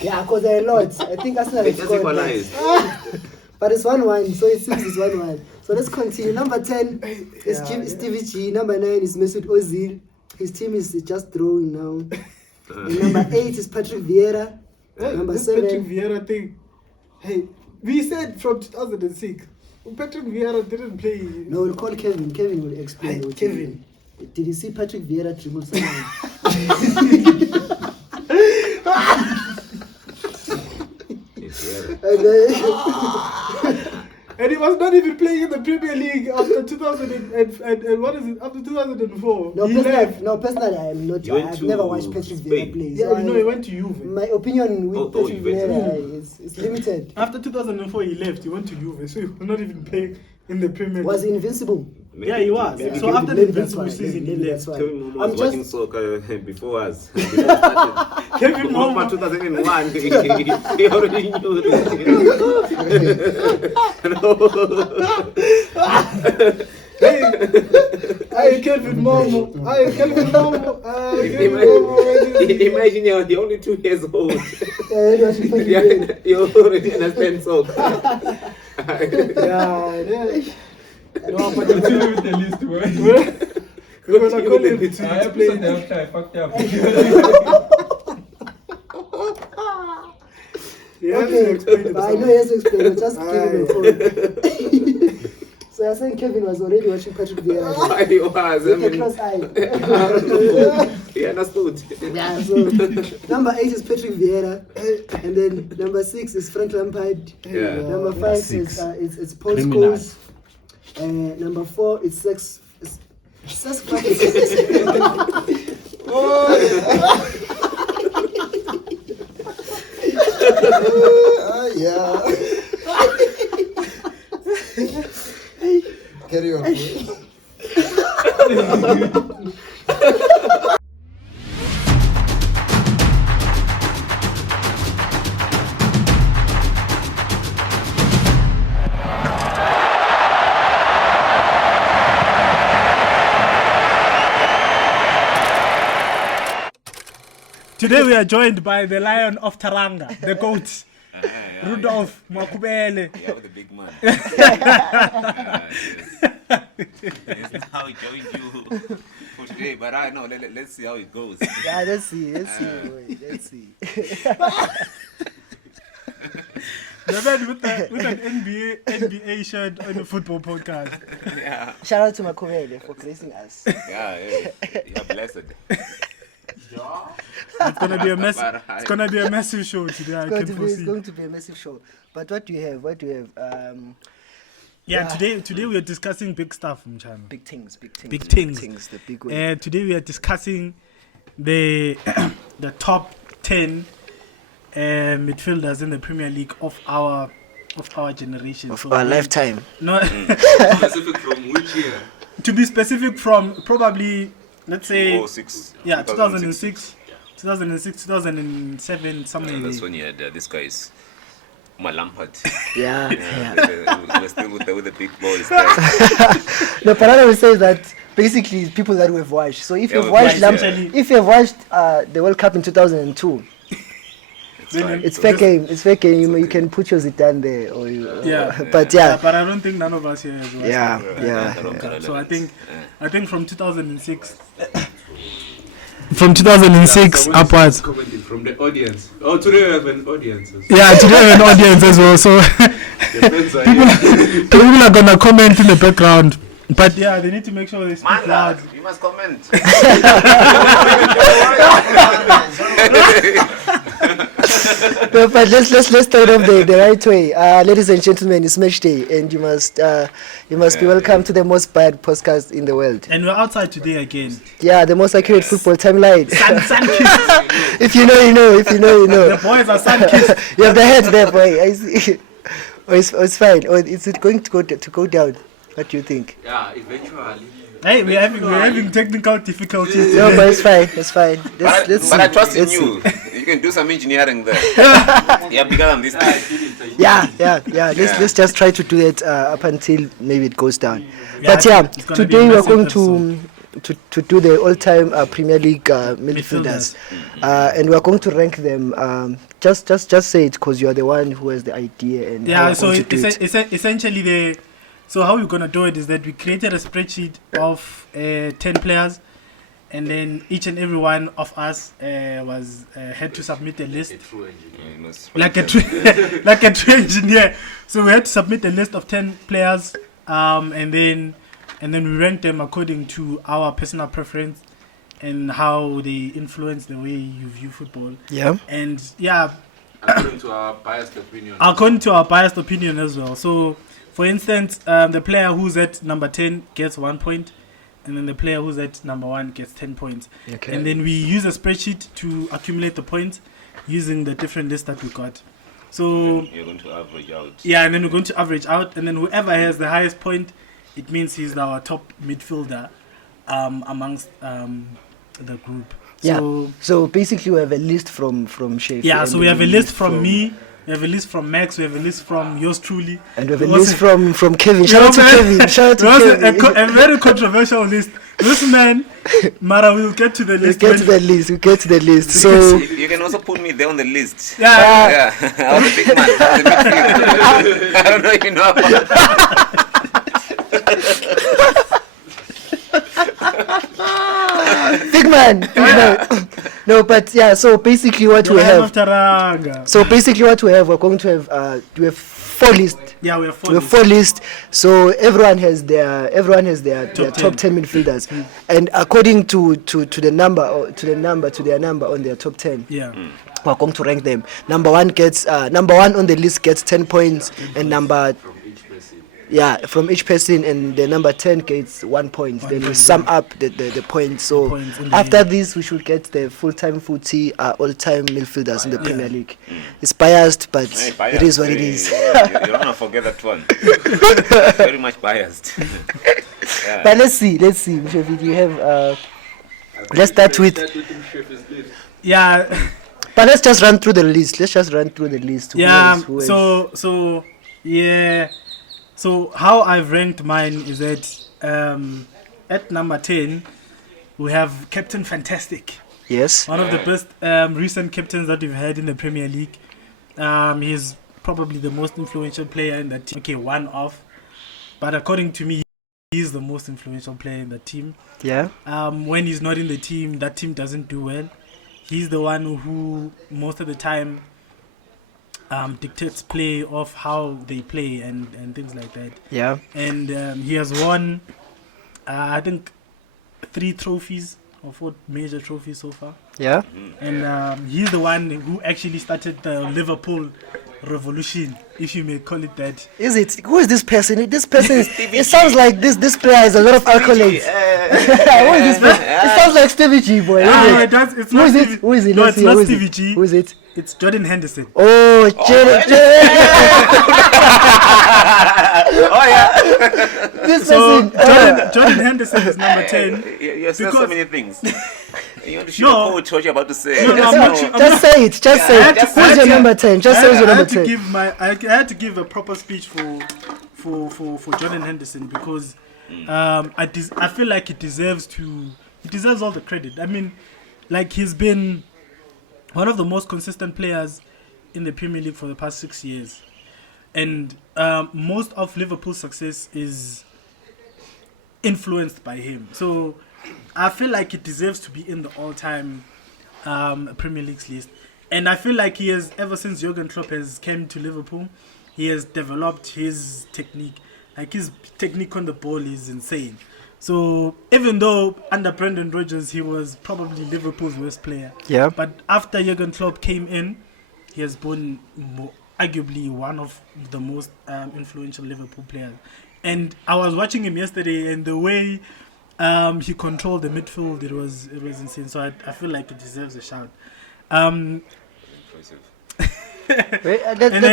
Yeah, because there are lots. I think Arsenal has scored less. But it's 1-1, so it seems it's 1-1. So let's continue. Number 10 is Stevie G. Number 9 is Mesut Ozil. His team is just drawing now. And number 8 is Patrick Vieira. Number 7. Patrick Vieira thing. Hey, we said from 2006. Patrick Vieira didn't play. No, we'll call Kevin. Kevin will explain. Hey, Kevin. Did you see Patrick Vieira dribble someone? And he was not even playing in the Premier League after 2000 and what is it? After 2004. No, personally, I am not. I've never watched Patrick Vieira play. Yeah, you know, he went to Juve. My opinion with Patrick Vieira is limited. After 2004, he left. He went to Juve, so he was not even playing in the Premier League. Was he invincible? Yeah, he was. Yeah. So after the invincible season, he left. Kevin Momo was watching soccer before us. Kevin Momo 2001. He already knew Hey, Kevin Momo. Imagine you're only 2 years old. You already understand soccer. Yeah. No, but continue with the list, boy. I episode after I fucked up. I know he has to explain it. Just give him a phone. So you're saying Kevin was already watching Patrick Vieira? He was. With a close eye. He understood. Yeah, so number 8 is Patrick Vieira, and then number 6 is Frank Lampard. Yeah. Number 5 is it's Paul Scholes. Number 4 is Sex. Yeah. Carry on. Today we are joined by the Lion of Taranga, the goat, Rudolph Makubele. Yeah, with the big man. This is how he joined you for today, but I know. Let's see how it goes. Yeah, let's see. The man with an NBA shirt on a football podcast. Yeah. Shout out to Makubele for gracing us. Yeah, you're blessed. It's gonna be a massive show today. It's going to be a massive show. But what do you have? Today we are discussing big stuff, Mchana. Big things. The big way. Today we are discussing the top 10 midfielders in the Premier League of our generation. Of our lifetime. No. Specific from which year? To be specific, from probably, let's say, 2006. Yeah, 2006, 2007, something. That's when you had this guy is Lampard. Yeah. We're still with the big boys there. No, Parana will say that basically it's people that we've watched. So if you've watched the World Cup in 2002, it's fair game. You can put your Zidane there, or but I don't think none of us here has watched. Yeah. So I think from 2006. From 2006 upwards. From the audience. Oh, today we have an audience. Yeah, today we have an audience as well. So people are gonna comment in the background. But yeah, they need to make sure they speak loud. You must comment. No, but let's start off the right way. Ladies and gentlemen, it's match day, and you must be welcome to the most bad podcast in the world. And we're outside today again. Yeah, the most accurate football timeline. Sun-kissed. If you know, you know. If you know, you know. The boys are sun-kissed. You have the head there, boy. I see. It's fine. Or is it going to go down? What do you think? Yeah, eventually. Hey, we're having technical difficulties. No, but it's fine. Let's I trust in you. You can do some engineering there. Yeah, bigger than this thing. Yeah. Let's just try to do it up until maybe it goes down. Yeah, But today we're going to to do the all-time Premier League midfielders, and we are going to rank them. Just say it because you are the one who has the idea. And yeah, so essentially so how we're gonna do it is that we created a spreadsheet of 10 players, and then each and every one of us had to submit a list, like a true engineer. So we had to submit a list of 10 players, and then we ranked them according to our personal preference and how they influence the way you view football. Yeah. And yeah, according to our biased opinion. According to our biased opinion as well. So, for instance, the player who's at number 10 gets 1 point, and then the player who's at number 1 gets 10 points. Okay. And then we use a spreadsheet to accumulate the points using the different lists that we got. So you're going to average out. Yeah, and then we're going to average out, and then whoever has the highest point, it means he's our top midfielder amongst the group. Yeah. So basically, we have a list from Mshefi. Yeah. So we have a list from me. We have a list from Max. We have a list from yours truly. And we have a list from Kevin. Shout out to Kevin. Shout out to Kevin. A very controversial list. Listen, man. Mara, we'll get to the list. We'll get to the list. So you can also put me there on the list. Yeah. I was a big man. I don't know if you know about big man. No, but yeah. So basically, what we have. We're going to have. We have 4 lists. Yeah, we have 4 lists. So everyone has their top 10 midfielders, and according to their number on their top 10. Yeah. We're going to rank them. Number one on the list gets 10 points, and from each person, and the number 10 gets 1 point. Then we sum up the points. So after this, we should get the Fulltime Footy all-time midfielders in the Premier League. It's biased, but it is what it is. You don't want to forget that one. Very much biased. Yeah. But let's see. Mshefi, do you have? Let's start with. Yeah. But let's just run through the list. Yeah. So how I've ranked mine is that at number 10 we have Captain Fantastic. Yes. One of the best recent captains that we've had in the Premier League. He's probably the most influential player in that team. Okay, one off. But according to me, he's the most influential player in the team. Yeah. When he's not in the team, that team doesn't do well. He's the one who most of the time dictates play of how they play and things like that. Yeah. And he has won, I think, 3 trophies or 4 major trophies so far. Yeah. And he's the one who actually started the Liverpool revolution, if you may call it that. Is it? Who is this person? This person is. It sounds like this player has a lot of accolades. Who is this person? It sounds like Stevie G, boy. It's not Stevie. Who is it? No, it's not Stevie G. Who is it? It's Jordan Henderson. Oh, Jordan. Oh yeah. This So person. Jordan Henderson is number 10. You're saying so many things. You want to shoot No. a coach what you're about to say. No, I'm not sure. Just say it. Just say it. just Who's say your it. number 10? Just say who's your number 10. I had to give a proper speech for Jordan Henderson because I feel like he deserves all the credit. I mean, like, he's been one of the most consistent players in the Premier League for the past 6 years, and most of Liverpool's success is influenced by him. So I feel like he deserves to be in the all-time Premier League's list. And I feel like he has, ever since Jurgen Klopp has came to Liverpool, he has developed his technique. Like, his technique on the ball is insane. So even though under Brendan Rodgers he was probably Liverpool's worst player, Yeah. but after Jurgen Klopp came in, he has been arguably one of the most influential Liverpool players. And I was watching him yesterday, and the way he controlled the midfield, it was insane. So I feel like it deserves a shout. But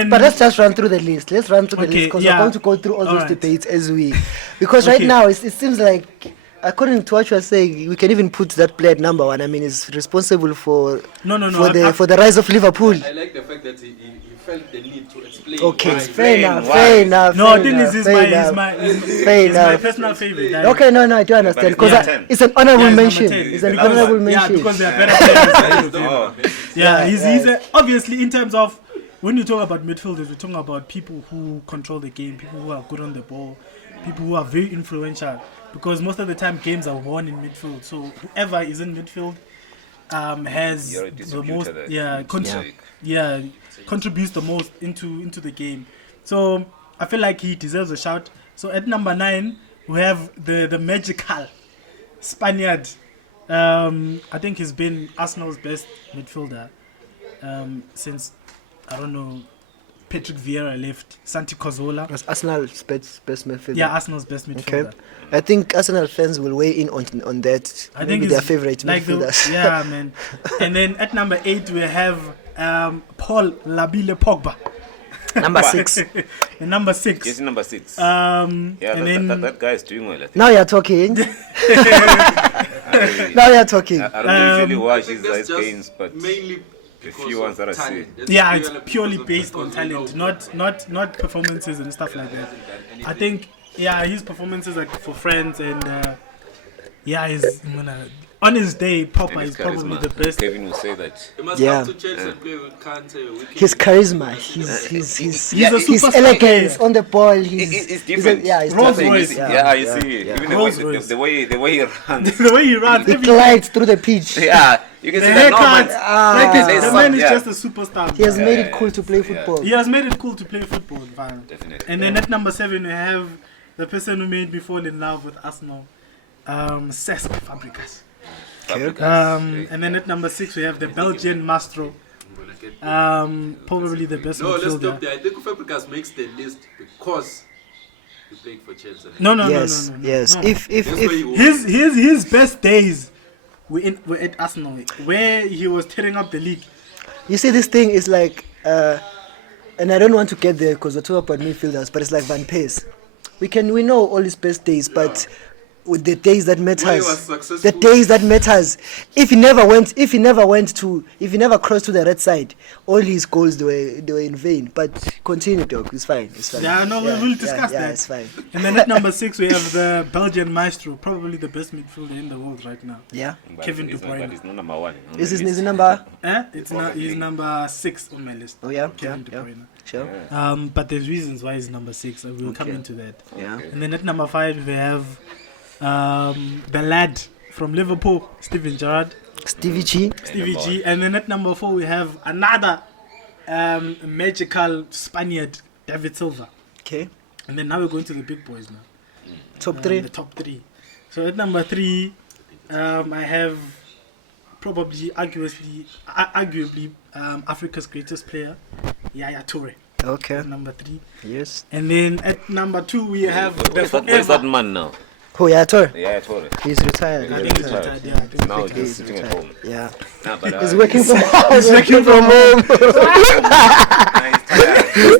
let's just run through the list. Let's run through the list because we're going to go through all those debates as we. Because right now it seems like, according to what you are saying, we can even put that player at number 1. I mean, he's responsible for the rise of Liverpool. I like the fact that he felt the need to explain. Okay, why. fair enough, why. fair enough. No, fair I think enough, this is fair my enough. personal favorite. Okay, no, I do understand because Yeah. 10. it's an honorable Yeah, he's mention. number 10. It's an The last honorable one. Yeah, mention. because they are better players. Oh, Yeah, Right, he's right. obviously in terms of when you talk about midfielders, we're talking about people who control the game, people who are good on the ball, people who are very influential. Because most of the time games are won in midfield. So whoever is in midfield has You're a the distributor most, there. contributes the most into the game. So I feel like he deserves a shout. So at number 9 we have the magical Spaniard. I think he's been Arsenal's best midfielder since, I don't know, Patrick Vieira left. Santi Cazorla. That's Arsenal's best midfielder. Yeah, Arsenal's best midfielder. Okay. I think Arsenal fans will weigh in on that. I Maybe think their it's favorite like midfielders. yeah, man. And then at number 8 we have Paul Labile Pogba. Number 6. And number 6. Yes, number 6. Yeah, and then that guy is doing well. I think. Now you're talking. I, Now you're talking. I don't usually watch his That's just games, but mainly the because few ones of that I see. talent. That's yeah, it's purely purely because based on you talent, know, not performances and stuff like that. I think his performances are for friends and on his day, Pogba is probably the best. Kevin will say that. You must Yeah. have to Chelsea and play with Kante. His charisma, his He's a his superstar elegance player. on the ball. It's different. It's Rolls different. Royce. Yeah, you see, yeah. even Rolls the Royce. way he runs. The way he runs, He every glides through the pitch. Yeah, you can the see that. No, haircut, man. like there's the some- man is yeah. just a superstar. He has Yeah, made yeah, it cool to play yeah. football. He has made it cool to play football, man. Definitely. And then at number 7 we have the person who made me fall in love with Arsenal, Cesc Fabregas. And then at number 6 we have the Belgian Maestro, probably the best No, let's stop midfielder. there. I think Fabregas makes the list because he played for Chelsea. No, Yes. no. Yes. No. If That's why he won. His best days were at Arsenal, where he was tearing up the league. you see, this thing is like, and I don't want to get there because we're talking about midfielders, but it's like Van Persie. We know all his best days, but with the days that When he matters, was successful, the days that matters. If he never crossed to the red side, all his goals they were in vain. But continue, dog. It's fine. Yeah, no, we'll discuss yeah, that. It's fine. And then at number 6 we have the Belgian Maestro, probably the best midfielder in the world right now. Yeah. But Kevin he's De not- Bruyne. But he's not number 1. Is his number? He's number 6 on my list. Oh yeah. Kevin De Yeah. Bruyne. Sure. But there's reasons why he's number 6, and we'll come Okay. into that. Yeah. And then at number 5 we have the lad from Liverpool, Steven Gerrard, Stevie G. and then at number 4 we have another magical Spaniard, David Silva. Okay. And then now we're going to the big boys now. Top 3. The top 3. So at number 3, I have probably arguably Africa's greatest player, Yaya Toure. Okay. At number 3. Yes. And then at number 2 we have the Where's that forever. man now? Oh yeah, Tor. Yeah, I told it. He's retired. I think he's retired. Yeah, I think Now he's he's just sitting at home. Yeah. Nah, but He's working from home. He's working from home. He's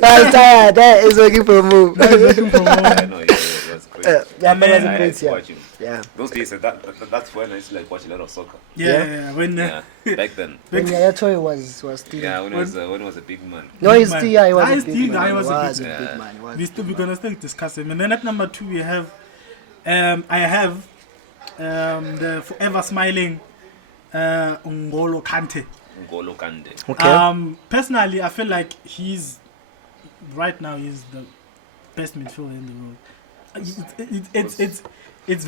tired. That's tired. That is working from home. I know, yeah, it was great. Yeah, that was a I great used to yeah. watch him. Yeah. Those days, that's when I used to like watch a lot of soccer. Yeah. When Yeah, back then. When Yaya Toure was still. Yeah, when he was a big man. No, he's man. still. Yeah, he was Ah, a he's big still- man. he was a big He man. big man. He was. we're gonna still discuss him. And then at number 2 we have I have the forever smiling N'Golo Kante. N'Golo Kante. Okay. Personally, I feel like he's the best midfielder in the world. It's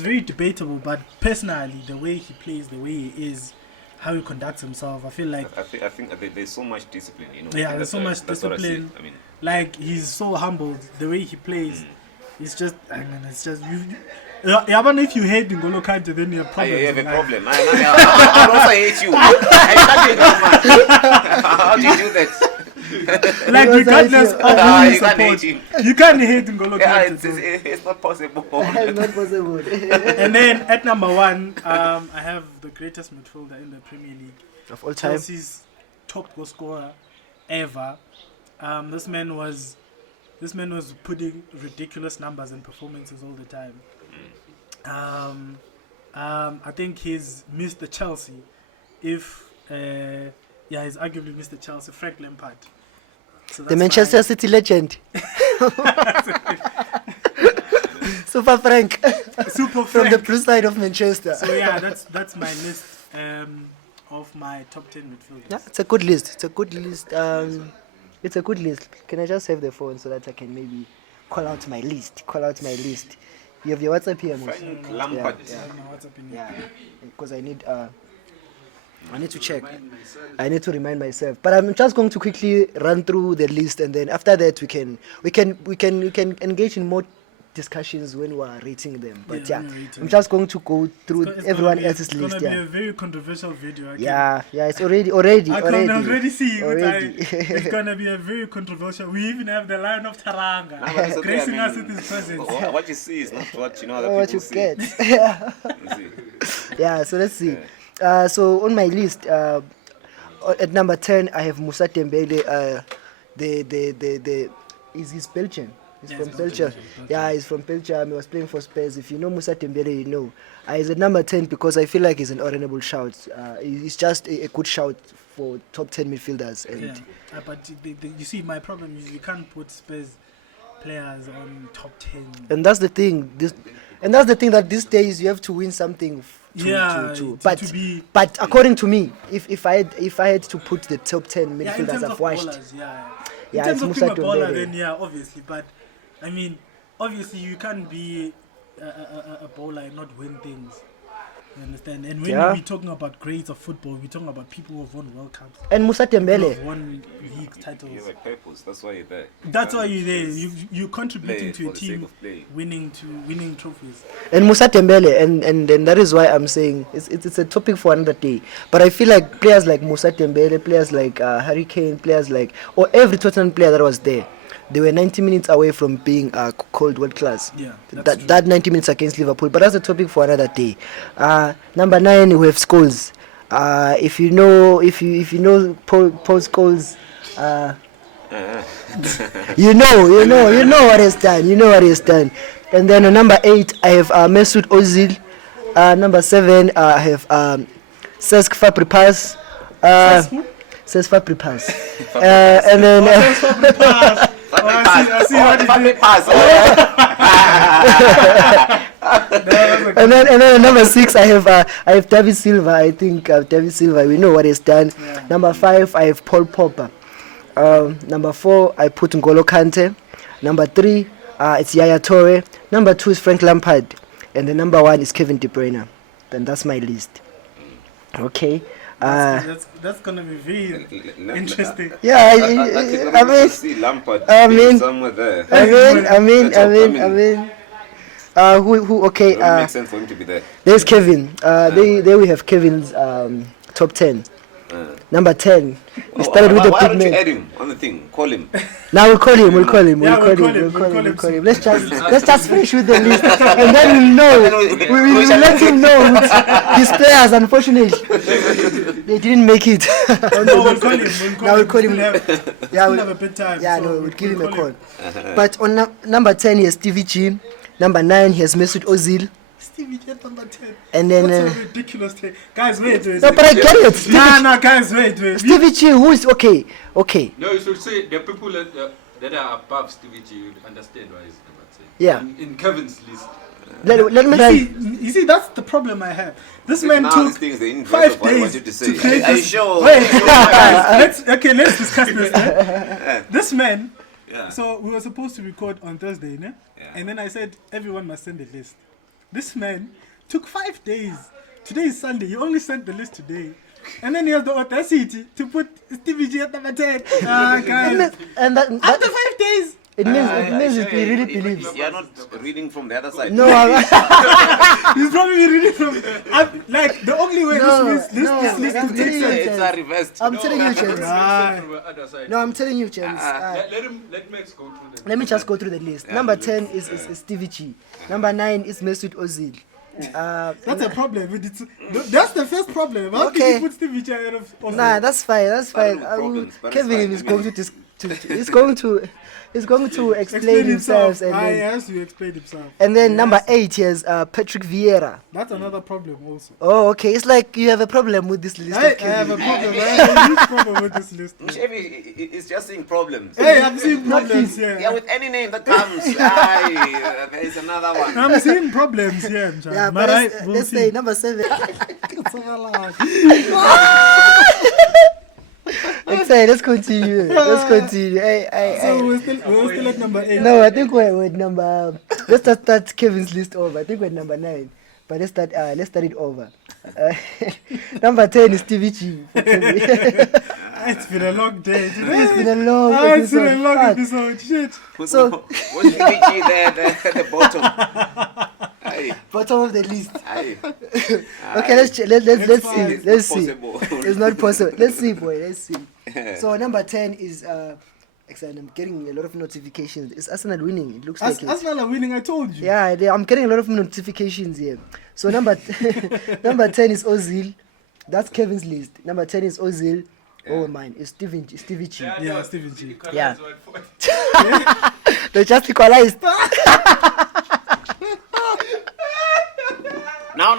very debatable, but personally, the way he plays, the way he is, how he conducts himself, I feel like I think that there's so much discipline, you know. Yeah, there's so much that's what I see. discipline. I mean, like he's so humbled. The way he plays, it's just you. Yeah, but if you hate N'Golo Kante, then you have problems. you have a in life. problem. I also hate you. I can't hate you, man. How do you do that? Like regardless of who you you can't support, hate him. you can't hate N'Golo Yeah, Kante. it's not possible. It's not possible. And then at number 1, I have the greatest midfielder in the Premier League, Of all time. Chelsea's top goal scorer ever. This man was putting ridiculous numbers and performances all the time. I think he's missed Chelsea. He's arguably missed Chelsea. Frank Lampard. So The that's Manchester my- City legend. Super Frank. Super From the Frank. blue side of Manchester. So yeah, that's my list of my top 10 midfielders. Yeah, it's a good list. It's a good list. It's a good list. Can I just have the phone so that I can maybe call out my list? You have your WhatsApp here, Mos? Frank Lampard. I don't know what's up in here. Yeah, because I need to check. I need to remind myself. But I'm just going to quickly run through the list, and then after that we can engage in more discussions when we are rating them. But Yeah, yeah, when we're rating I'm just going to go through It's everyone gonna be, else's list. It's gonna be Yeah. a very controversial video. Yeah, it's already. I can already see Already. it's gonna be a very controversial. We even have the Lion of Taranga Nah, but it's okay, gracing I us mean, with his presence. What you see is not what other what people you see. get. You see. Yeah, so let's see. So on my list, at number 10, I have Musa Dembele. He's Belgian. He's Yeah, from he's from Belgium. Belgium. Yeah, he's from Belgium. He was playing for Spurs. If you know Musa Dembele, you know. He's at number 10 because I feel like he's an honorable shout. He's just a good shout for top 10 midfielders. And Yeah, but you see, my problem is you can't put Spurs players on top 10. and that's the thing. That these days you have to win something. But according to me, if I had to put the top 10 Yeah, in midfielders terms I've of watched, ballers, yeah. In yeah, terms it's of Musa being a baller, Dembele. then yeah, obviously. But I mean, obviously you can't be a bowler and not win things. You understand? And when Yeah. we're talking about grades of football, we're talking about people who have won World Cups, And Musa people who Dembele. have won league titles. You have a purpose. That's why you're there. That's why you're there. You're contributing Play to a for the sake team of playing. winning trophies. And Musa Dembele, and that is why I'm saying it's a topic for another day. But I feel like players like Musa Dembele, players like Harry Kane, players like, or every Tottenham player that was there, they were 90 minutes away from being called world class. Yeah, that's true. That 90 minutes against Liverpool. But that's a topic for another day. Number 9, we have Scholes. If you know Paul Scholes, you know what he's done. You know what he's done. And then number 8, I have Mesut Ozil. Number 7, I have Cesc Fabregas. Cesc Fabregas. And then I see what you did. and then number 6, I have David Silva. I think David Silva. We know what he's done. Yeah. Number 5, I have Paul Pogba. Number 4, I put N'Golo Kante. Number 3, it's Yaya Toure. Number 2 is Frank Lampard, and the number 1 is Kevin De Bruyne. Then that's my list. Okay. That's gonna be very interesting. Yeah, I mean, see Lampard I mean- somewhere there. I mean. Who? Okay. It doesn't make sense for him to be there. There's Kevin. There we have Kevin's top 10. Number 10. We started with the why big don't you man. add him on the thing? Call him. Now we'll call him. Yeah, we'll call him. Let's just finish with the list, and then we'll know. We will let him know. His players, unfortunately, they didn't make it. No, we'll call him. Now we'll call him. Yeah, we'll have a bit time. Yeah, so no, we'll give him a call call. But on number 10, he has Stevie G. Number 9, he has Mesut Ozil. Stevie J number 10. And then, What's a ridiculous thing? Guys, wait. No, but I get it. Nah, guys, wait. Stevie G, who is okay? No, you should say the people that are above Stevie G, you understand why he's number 10. Yeah. In Kevin's list. Let me You see, that's the problem I have. This man Now took this thing is the inverse 5 of what I days wanted to say. create Are you this. sure? Wait, guys, let's discuss this. Eh? This man. Yeah. So we were supposed to record on Thursday, ne? Yeah. And then I said everyone must send a list. This man took 5 days. Today is Sunday. He only sent the list today. And then he has the audacity to put Stevie G at number 10. Guys. and that After 5 days. it means if he really believes. You're not reading from the other side. No, He's probably reading from. Like, the only way No, this no, list that's could make really- sense. It's a reversed. I'm telling you, James. From the other side. No, I'm telling you, James. Let Max go through them. Let me just go through the list. Number 10 is Stevie G. Number 9 is Mesut Ozil. That's a problem with it. That's the first problem. How Okay. can you put Stevie G ahead of Ozil? Nah, that's fine. Part of the problems, but it's Kevin fine. is going to He's going to explain himself, and He then, has to explain himself. and then He number has to. 8 is Patrick Vieira. That's another problem also. Oh, okay. It's like you have a problem with this list. I of have a Kevin. problem. I have a huge problem with this list. Mshefi is just seeing problems. Hey, I'm seeing problems here. Yeah, with any name that comes, there is another one. I'm seeing problems here, Mjani. Yeah, But but we'll let's see. say number 7. Let's continue. Hey. So we're still at number 8. No, I think we're at number. Let's just start Kevin's list over. I think we're at number 9. But let's start it over. Number 10 is Stevie G. It's been a long day today. It's been a long It's been a long episode. Shit. So- what's the BG there at the bottom? Aye, Bottom of the list. aye. Okay, let's see. fine. Let's It's see. not possible. It's not possible. Let's see, boy. Let's see. So number 10 is excellent. I'm getting a lot of notifications. Is Arsenal winning? It looks like it. Arsenal are winning, I told you. Yeah, I'm getting a lot of notifications here. So number 10 is Ozil. That's Kevin's list. Number 10 is Ozil. Oh, mine is Stevie G. Yeah, Stephen G. Yeah. They just equalized. No.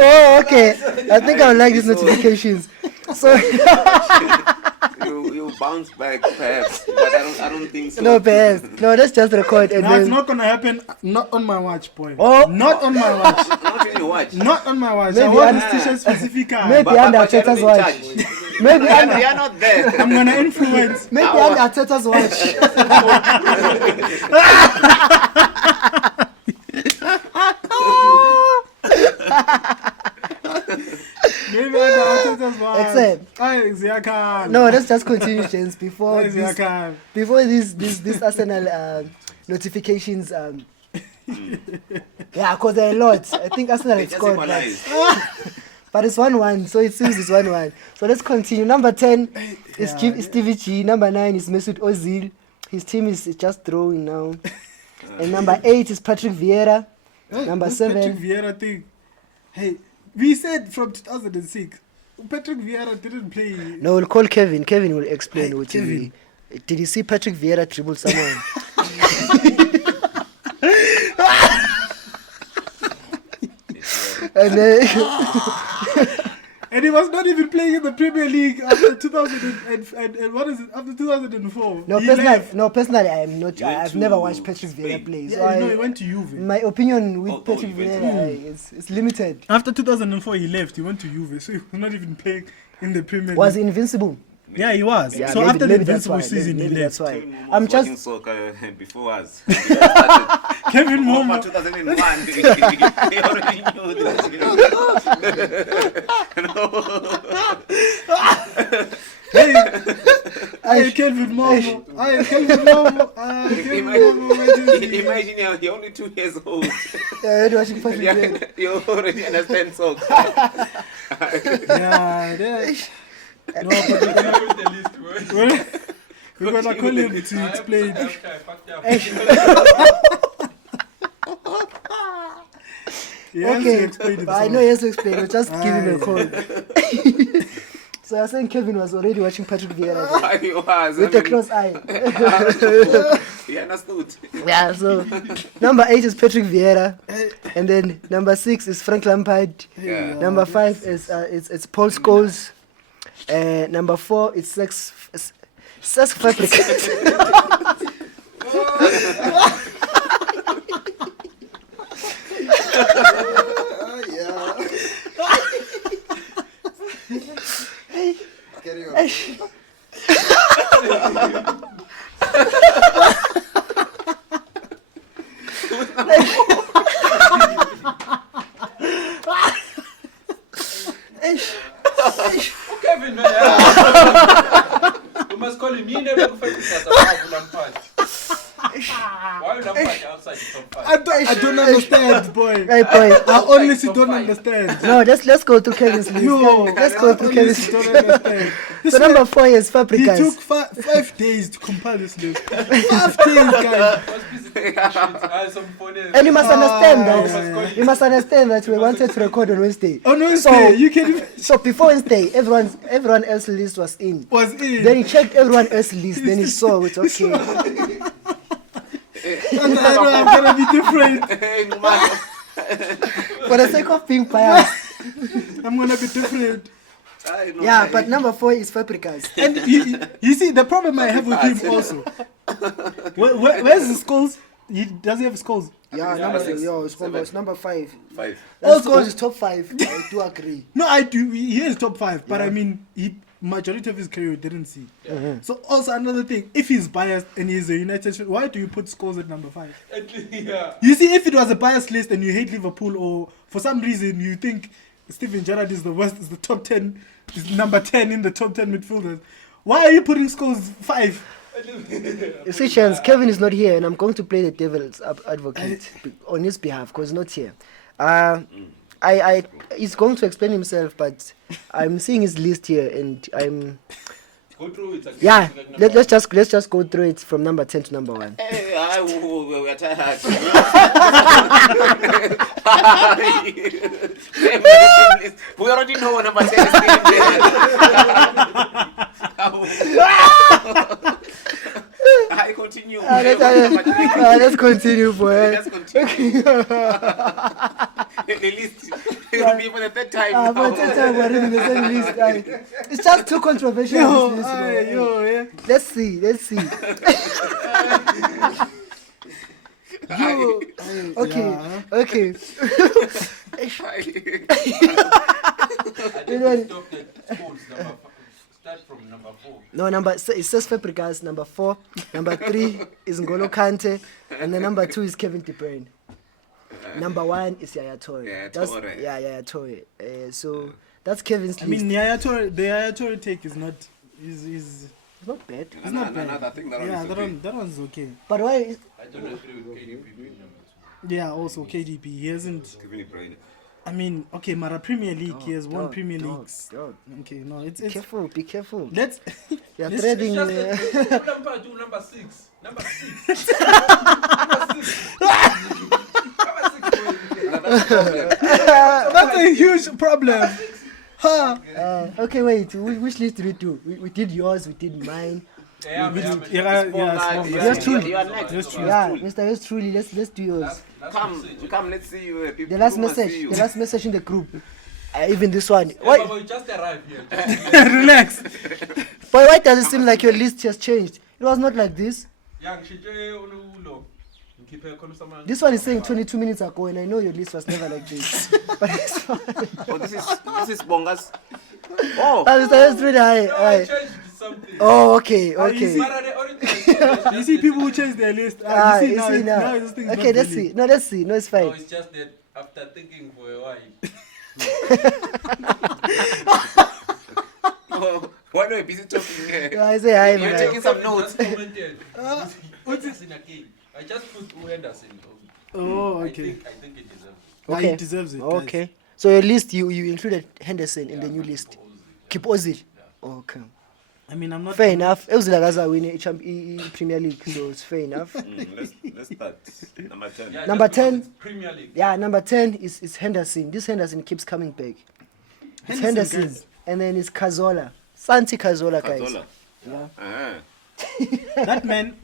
Oh, okay. I think I like these notifications. So you bounce back perhaps, but I don't think so. no, perhaps. No, let's just record and That's then. not gonna happen. Not on my watch, boy. Oh. Not on my watch. Not when you watch. Not on my watch. Maybe I want I'm- this t-shirt specific. Maybe But under you're not Arteta's in watch. charge. Maybe They under. are not there. I'm gonna influence. Maybe under Arteta's watch. Maybe under Arteta's watch. Except- Aye, Ziakan. No, let's just continue, James. Before Aye, this, Ziakan. before this Arsenal notifications. Yeah, because there are a lot. I think Arsenal They had just scored. equalize. But it's 1-1, so it seems it's 1-1. So let's continue. Number 10 is Stevie G. Number 9 is Mesut Ozil. His team is just drawing now. And number 8 is Patrick Vieira. Number This 7. Patrick Vieira thing. Hey, we said from 2006. Patrick Vieira didn't play. No, we'll call Kevin. Kevin will explain Hey, what Kevin. Did you see Patrick Vieira dribble someone? And then, And he was not even playing in the Premier League after 2000 and what is it? After 2004. no, He personally, left. I am not. He went I've never to watched Patrick Vieira Spain. play. So Yeah, no, he went to Juve. my opinion with Oh, Patrick he went to Vieira it's limited. After 2004, he left. He went to Juve, so he was not even playing in the Premier League. Was he invincible? Yeah, he was. Yeah, so maybe- after the maybe that's Invincible why. season, Maybe he left. that's why. Kevin Moore I'm was watching just. soccer before us. Kevin Moore Moore. 2001. He already knew this. Hey, Kelvin Moore. Hey, Kelvin Moore. Kelvin Moore. Imagine you're only 2 years old. You're watching Patrick Vieira. You already understand soccer. Yeah, no, but With the list, bro. we're gonna call him to explain. I fucked up. He has to Okay, explain but I himself. know he has to explain. We'll just give him a Aye. call. So I was saying Kevin was already watching Patrick Vieira He was. with a close eye. He understood. Yeah, so number 8 is Patrick Vieira, and then number 6 is Frank Lampard. Yeah. Number 5 is it's Paul Scholes. Number 4 is Cesc Fabregas. Carry on. Kevin, man. We must call him. You never fight with us. Why you not fight outside the top 5? I don't understand, boy. Hey, boy. I honestly Top don't five. understand. No, let's go to Kevin's list. Yo, Let's go to Kevin's honestly list. don't understand. This So man- number 4 is He Fabregas. took 5 days to compile this list. 5 days, guys. Was busy taking shit. Some funny. And you must understand yeah, that. You must understand that we wanted to record on Wednesday. On Wednesday, So- you can even So before Wednesday, everyone else's list was in. was in. Then he checked everyone else's list. Then he saw it's okay. And I know I'm gonna be different. For the sake of being biased. I'm gonna be different. Yeah, but number 4 is Fabregas. And you see, the problem I have with him also. Where's his skulls? Does he have skulls? Yeah, it's number 5. 5. That Also- scores is top 5. I do agree. No, I do. He is top 5, but I mean, majority of his career we didn't see. So also another thing, if he's biased and he's a United fan, why do you put scores at number 5? Yeah. You see, if it was a biased list and you hate Liverpool, or for some reason you think Steven Gerrard is the worst, is the top 10, is number 10 in the top 10 midfielders, why are you putting scores 5? You see, Chance, Kevin is not here, and I'm going to play the devil's advocate on his behalf because he's not here. He's going to explain himself, but I'm seeing his list here, and I'm. Go through it. Yeah, let's just go through it from number 10 to number 1. Hey, we are tired. We already know what number 10 is. I continue. Let's continue, boy. Let's continue. The list will be for the third time. For the third time we're reading the same list. It's just too controversial. This list, bro. Yeah. Let's see. Okay. Start from number 4. No, it says Fabregas, number 4. Number 3 is N'Golo Kante. And then number 2 is Kevin De Bruyne. Number 1 is Yaya Toure. Yaya That's- Toure. Yaya Toure. So that's Kevin's I list. mean, the Yaya Toure take is not. Is It's not bad. it's not bad. I think that one Yeah, is that okay. that one's okay. But why? I don't agree with KDB being number 2. Yeah, also KDB. He hasn't. Kevin De Bruyne. I mean, okay, Mara Premier League. He has won Premier Dog, Leagues. dog. Okay, no, it's Be careful. let's. You're Let's- trading. Just number 2, number 6. Number 6. That's a huge problem. Huh? Okay, wait. Which list did we do? We did yours. We did mine. Yeah, Yeah, man. Yours truly. You are next. That's true. Yeah, Mr. Yours truly. Let's do yours. Come, let's see you. People The last must see message. you. The last message in the group. Even this one. Yeah, Why? Baba, you just arrived here. Relax. Boy, why does it seem like your list has changed? It was not like this. Young, she ulo. Ngiphe khona usamanga. This one is saying 22 minutes ago, and I know your list was never like this. But it's fine. Oh, this is Bongas. Oh, It's really high. No, I high. changed something. Oh, okay. you see- Mara, the only thing You see people who change their list. You You see see now. now. This thing's Okay, not let's really- see. No, let's see. No, it's No, fine. it's just that after thinking for a while. oh, why are you busy talking here? Yeah, I say hi, You're man. taking some notes. Just commented. Henderson again. I just put Henderson. Oh, I okay. think it deserves it. Nah, Okay. he deserves it. guys. Okay. So your list, you included Henderson in the new list. Keep Ozil. Okay. I mean, I'm not. Fair enough. Ozil agaza win Premier League, so it's fair enough. Let's start. Number 10. Yeah, Number just because 10. it's Premier League. Yeah, number 10 is Henderson. This Henderson keeps coming back. It's Henderson. guys. And then it's Cazorla. Santi Cazorla, guys. Cazorla. Yeah. That man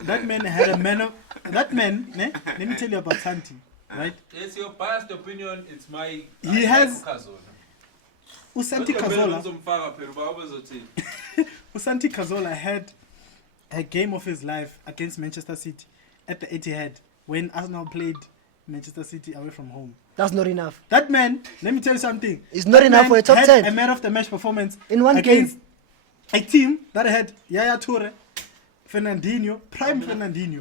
had a man of. That man, let me tell you about Santi, right? It's your biased opinion. It's my. He has- Usanti Cazorla. Usanti Cazorla had a game of his life against Manchester City at the Etihad when Arsenal played Manchester City away from home. That's not enough. That man, let me tell you something. It's not That enough man for a top had 10. A man of the match performance In one against a team that had Yaya Toure, Fernandinho, prime Fernandinho.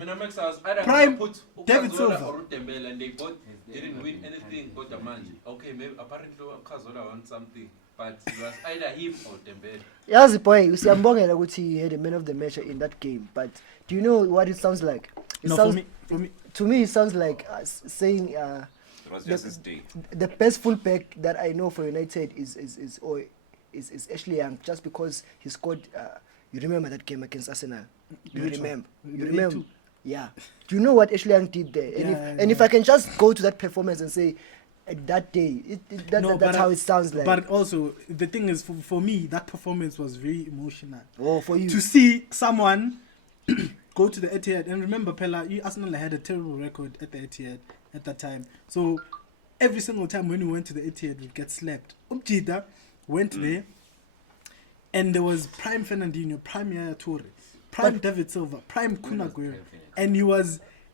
Prime David Silva. Or Dembele, and they both didn't win anything. Got a man. Okay, maybe apparently Cazorla won something, but it was either him or Dembele. Yazi boy, you see, I'm he had a man of the match in that game. But do you know what it sounds like? It No, sounds, for me, to me, it sounds like saying It was just his day. the best fullback that I know for United is Ashley Young, just because he scored. You remember that game against Arsenal? You Which one? remember? The You League remember? Two. Yeah. Do you know what Ashley Young did there? And if I can just go to that performance and say, at that day, that's how it sounds like. But also, the thing is, for me, that performance was very emotional. Oh, for you. To see someone go to the Etihad, and remember, Pella, Arsenal had a terrible record at the Etihad at that time. So every single time when we went to the Etihad, we'd get slapped. Umjida went there, and there was prime Fernandinho, prime Yaya Toure, prime David Silva, prime Kun Aguero, and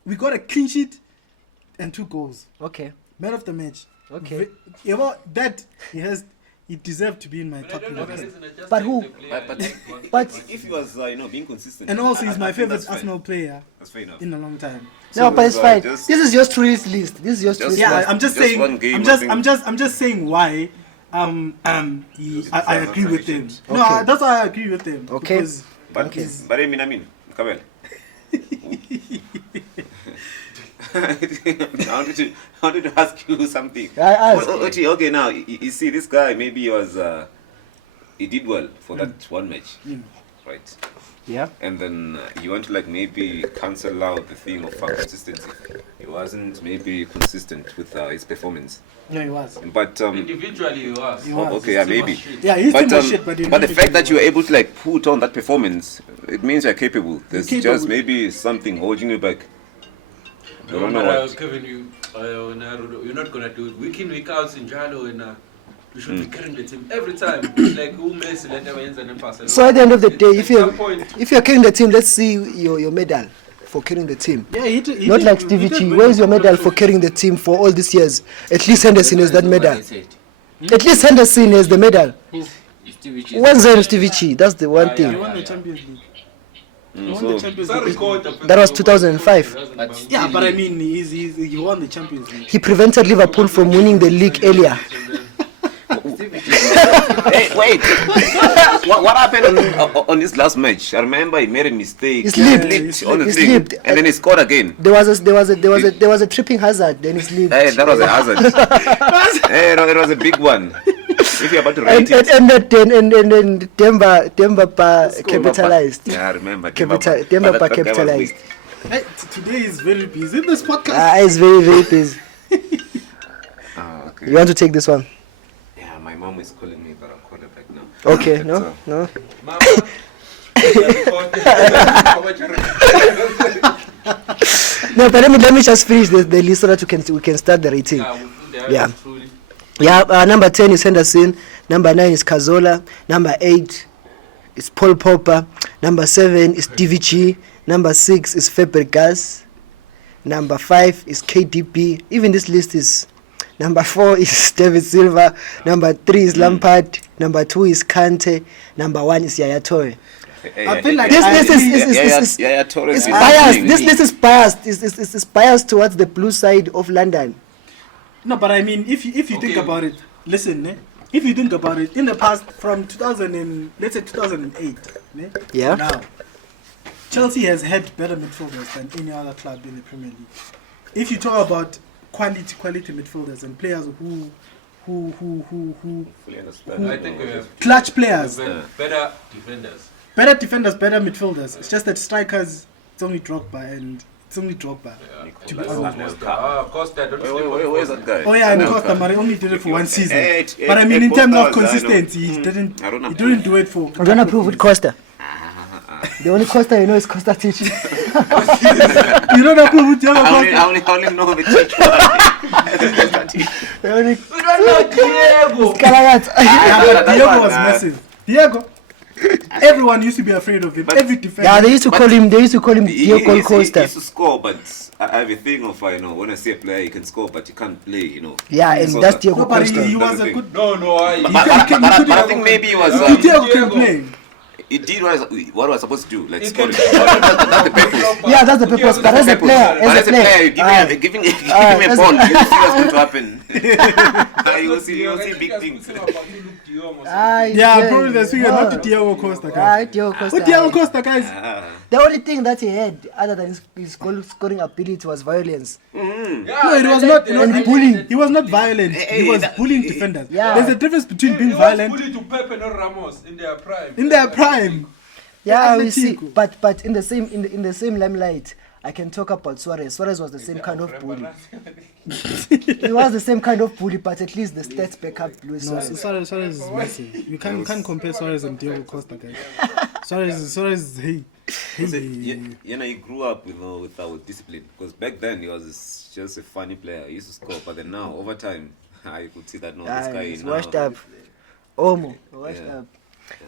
we got a clean sheet and 2 goals. Okay. Man of the match. Okay. You know that he deserved to be in my top 11. But who? But If he was, being consistent. And also, he's my I think favorite that's fine. Arsenal player That's fair enough. in a long time. no, but it's fine. just- This is your tourist list. This is your tourist Yeah, list. I'm just Just saying. one game, I'm just saying why. I agree with him. sufficient. No, Okay. that's why I agree with him. Okay. Because But, Okay. but I mean, come on. I wanted to ask you something. I asked. Okay, now you see this guy. Maybe he did well for that one match, right? Yeah. And then you want to maybe cancel out the thing of consistency. He wasn't maybe consistent with his performance. no, he was. But Individually, he was. He was. okay, yeah, maybe. Yeah, he's But, too much shit, but the fact that you were able to put on that performance, it means you're capable. There's capable. just maybe something holding you back. I don't know but what. Kevin, you're not gonna do it week in, week out in Jalo, and you should be carrying the team every time. It's like who makes it and pass. So at the end of the day, At some point, if you're carrying the team, let's see your medal for carrying the team. Yeah, he Not did- like he Stevie did G. very Where's your well. medal for carrying the team for all these years? At least Henderson has that medal. At least Henderson has the medal. When's there Stevie G? That's the one He thing. won the Champions League. He won So- the Champions sorry, League. coach, That was 2005. Yeah, but I mean, he won the Champions League. He prevented Liverpool from winning the league earlier. Hey, wait. what happened on this last match? I remember he made a mistake. He slipped. On the He thing, slipped. and then he scored again. There was a tripping hazard. Then he slipped. Hey, that was a hazard. Hey, no, it was a big one. If you're about to And rate it. then Demba capitalized. Yeah, I remember. Demba capitalized. Hey, today is very busy in this podcast. It's very, very busy. Okay. You want to take this one? Yeah, my mom is calling me, but I'll call her back now. Okay, That's, no. Mama. No, but let me just finish the list so that we can start the rating. Yeah. Yeah, number 10 is Henderson. Number 9 is Cazorla. Number 8 is Paul Popper. Number 7 is DVG. Number 6 is Fabregas. Number 5 is KDB. Even this list is... Number 4 is David Silva. Number 3 is Lampard. Number 2 is Kante. Number 1 is Yaya Toure. I feel like This list Torres it's is biased. winning. This list is biased. It's biased towards the blue side of London. No, but I mean, if you think Okay. about it, listen, if you think about it, in the past, from 2008, Yeah. now, Chelsea has had better midfielders than any other club in the Premier League. If you talk about quality midfielders and players who Fully understand. I think we have clutch players, better defenders. better defenders, better midfielders. It's just that strikers, it's only Drogba and it's only Drogba. To be honest. Costa, don't sleep Wait, on where's Costa. that guy? Oh yeah, and No, Costa Mari only did it for one season. Eight, But I mean, eight in terms of posters, I know. consistency, he didn't. I don't know. He didn't do it for. I don't approve with Costa. The only Costa you know is Costa Tici. You don't approve with Diego Costa. I only know the teacher. The only We don't know Diego. Kalagat. Yeah, but Diego was one, massive. Diego, everyone used to be afraid of him. But- Every defender. Yeah, they used to call him He Diego used Costa. to score, but I have a thing of, when I see a player, he can score, but he can't play, Yeah, and So that's that- Diego No, but Costa. he That's was the a thing. good. No, I. But I think maybe he was. Diego can play. He did what I was supposed to do, like He scoring. can- That's the purpose. Yeah, that's the purpose. But as a player, But as a player, you giving me a ball, you see what's going to happen. You will see big things. Yeah, probably the speaker, not Diego Costa, guys. Diego Costa. What Diego Costa, guys? The only thing that he had, other than his goal scoring ability, was violence. No, it was not. And bullying. He was not violent. He was bullying defenders. Yeah. There's a difference between being He violent was bullied to Pepe and Ramos in their prime. in their prime. Yeah, we see. Atletico. But in the same limelight, I can talk about Suarez. Suarez was the same kind of bully. He was the same kind of bully, but at least the stats back up Luis No, Suarez. Suarez is massive. You can't compare Suarez and Diego Costa, guys. Suarez, hey. You know, he grew up without discipline. Because back then he was just a funny player. He used to score, but then now over time, I could see that this guy He's now. washed up. Washed Yeah. up.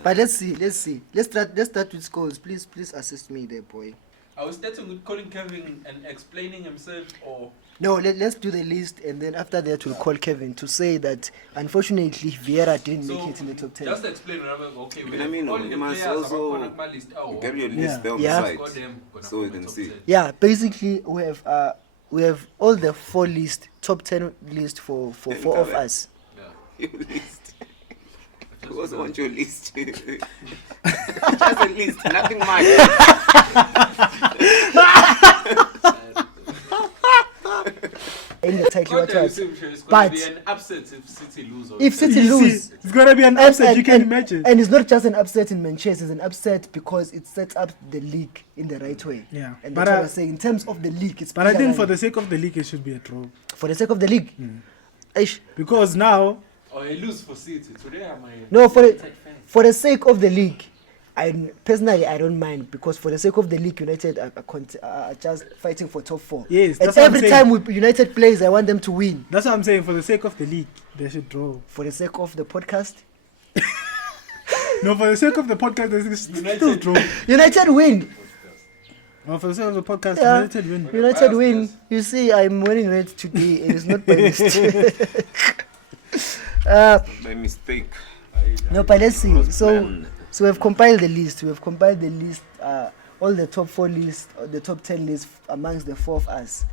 But let's see. Let's start with scores. Please assist me there, boy. I was starting with calling Kevin and explaining himself, or No, let's do the list, and then after that we'll call Kevin to say that unfortunately Vieira didn't make it in the top 10. Just explain. Okay, we I mean, all the you must players also are my list. get your list there on Yeah. the side, Score them, gonna so you put can top see. 10. Yeah, basically we have all the 4 list, top 10 list for 4 of us. Yeah. Your list. Who also want your list? Just a list, nothing much. In the title, what was? It's But- going to be an upset if City lose. If City You lose, see, it's gonna be an upset. You can imagine. And it's not just an upset in Manchester, it's an upset because it sets up the league in the right way. Yeah, And but that's what I- I'm saying. In terms of the league, it's But I think bigger for than- the sake of the league, it should be a draw. for the sake of the league. Eish. Because now, Or I lose for City. Today I'm a No, for United fan. the sake of the league, personally I don't mind, because for the sake of the league, United are just fighting for top 4. Yes, and that's what I'm every saying. time United plays, I want them to win. that's what I'm saying. For the sake of the league, they should draw. For the sake of the podcast, No, for the sake of the podcast, they should still draw. United win. Oh, for the sake of the podcast, Yeah. United win. United win. You see, I'm winning red today, and it's not by mistake. My mistake. No, but let's see. Was So planned. we've compiled the list. All the top 4 lists, the top 10 lists amongst the 4 of us.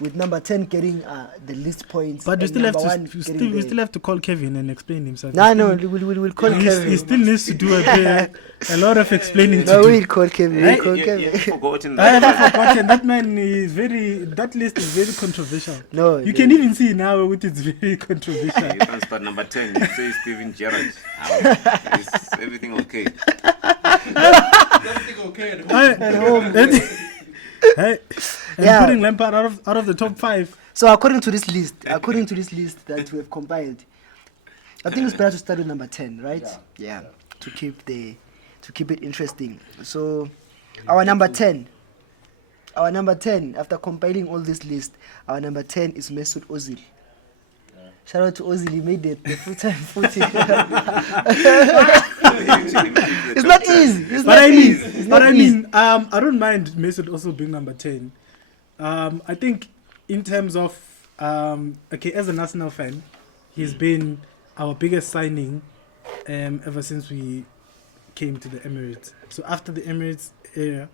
With number 10 getting the list points. But we and still have number to 1 we getting still have to call Kevin and explain himself. No, we'll call He Kevin. still needs to do a lot of explaining No, to do. we'll call Kevin. We'll call You Kevin. forgotten I that. haven't forgotten. That man is that list is very controversial. No, You can even see now which is very controversial. You transferred number 10. You say Steven Gerrard. Is everything okay? Everything okay at home? Hey, and Yeah. putting Lampard out of the top 5. So according to this list that we have compiled, I think it's better to start with number 10, right? Yeah. To keep it interesting. So our number 10, after compiling all this list, our number 10 is Mesut Ozil. Shout out to Ozil, he made the full-time footy. It's not easy. It's But not I easy. mean, It's but not I easy. mean, I don't mind Mesut also being number 10. I think in terms of as an Arsenal fan, he's been our biggest signing ever since we came to the Emirates. So after the Emirates era,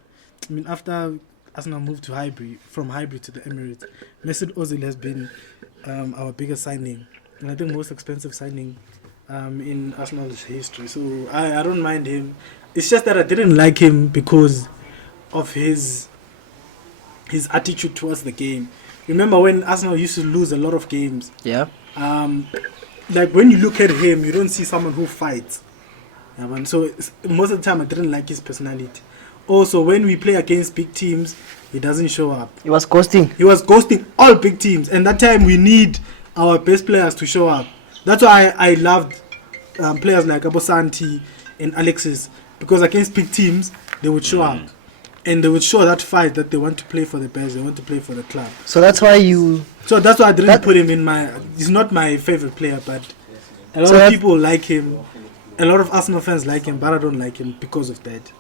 after Arsenal moved to from Highbury to the Emirates, Mesut Ozil has been our biggest signing, and I think most expensive signing in Arsenal's history. So I don't mind him. It's just that I didn't like him because of his attitude towards the game. Remember when Arsenal used to lose a lot of games? Yeah. Like when you look at him, you don't see someone who fights. Yeah, man. So most of the time, I didn't like his personality. Also, when we play against big teams, he doesn't show up. He was ghosting. He was ghosting all big teams, and that time we need our best players to show up. That's why I loved players like Abosanti and Alexis, because against big teams they would show up, and they would show that fight that they want to play for the best, they want to play for the club. So that's why you. So that's why I didn't put him in my. He's not my favorite player, but a lot of people like him. A lot of Arsenal fans like him, but I don't like him because of that.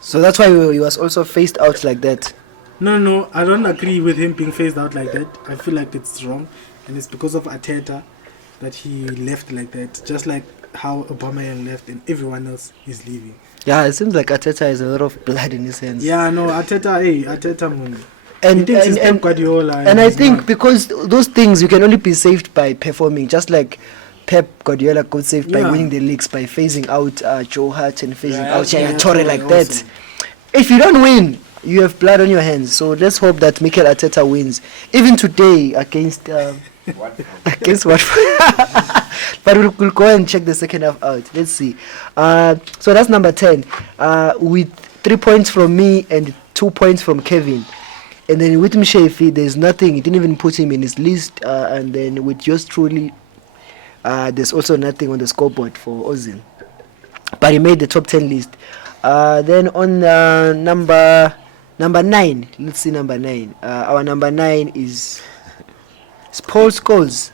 So that's why he was also phased out like that. No, I don't agree with him being phased out like that. I feel like it's wrong, and it's because of Arteta that he left like that. Just like how Aubameyang left and everyone else is leaving. Yeah, it seems like Arteta has a lot of blood in his hands. Yeah, no, Arteta, man. And He thinks he's and, Pep Guardiola, and I he's think not. because those things you can only be saved by performing, just like Pep Guardiola got saved by Yeah. winning the leagues by phasing out Joe Hart and phasing Yeah, out Yaya yeah, Toure Toure like also. that. if you don't win, you have blood on your hands. So let's hope that Mikel Arteta wins. Even today against against Watford. But we'll go and check the second half out. Let's see. So that's number 10. With 3 points from me and 2 points from Kevin. And then with Mshefi, there's nothing. He didn't even put him in his list. And then with yours truly, there's also nothing on the scoreboard for Ozil. But he made the top 10 list. Then on number 9, let's see number 9. Our number 9 is Paul Scholes.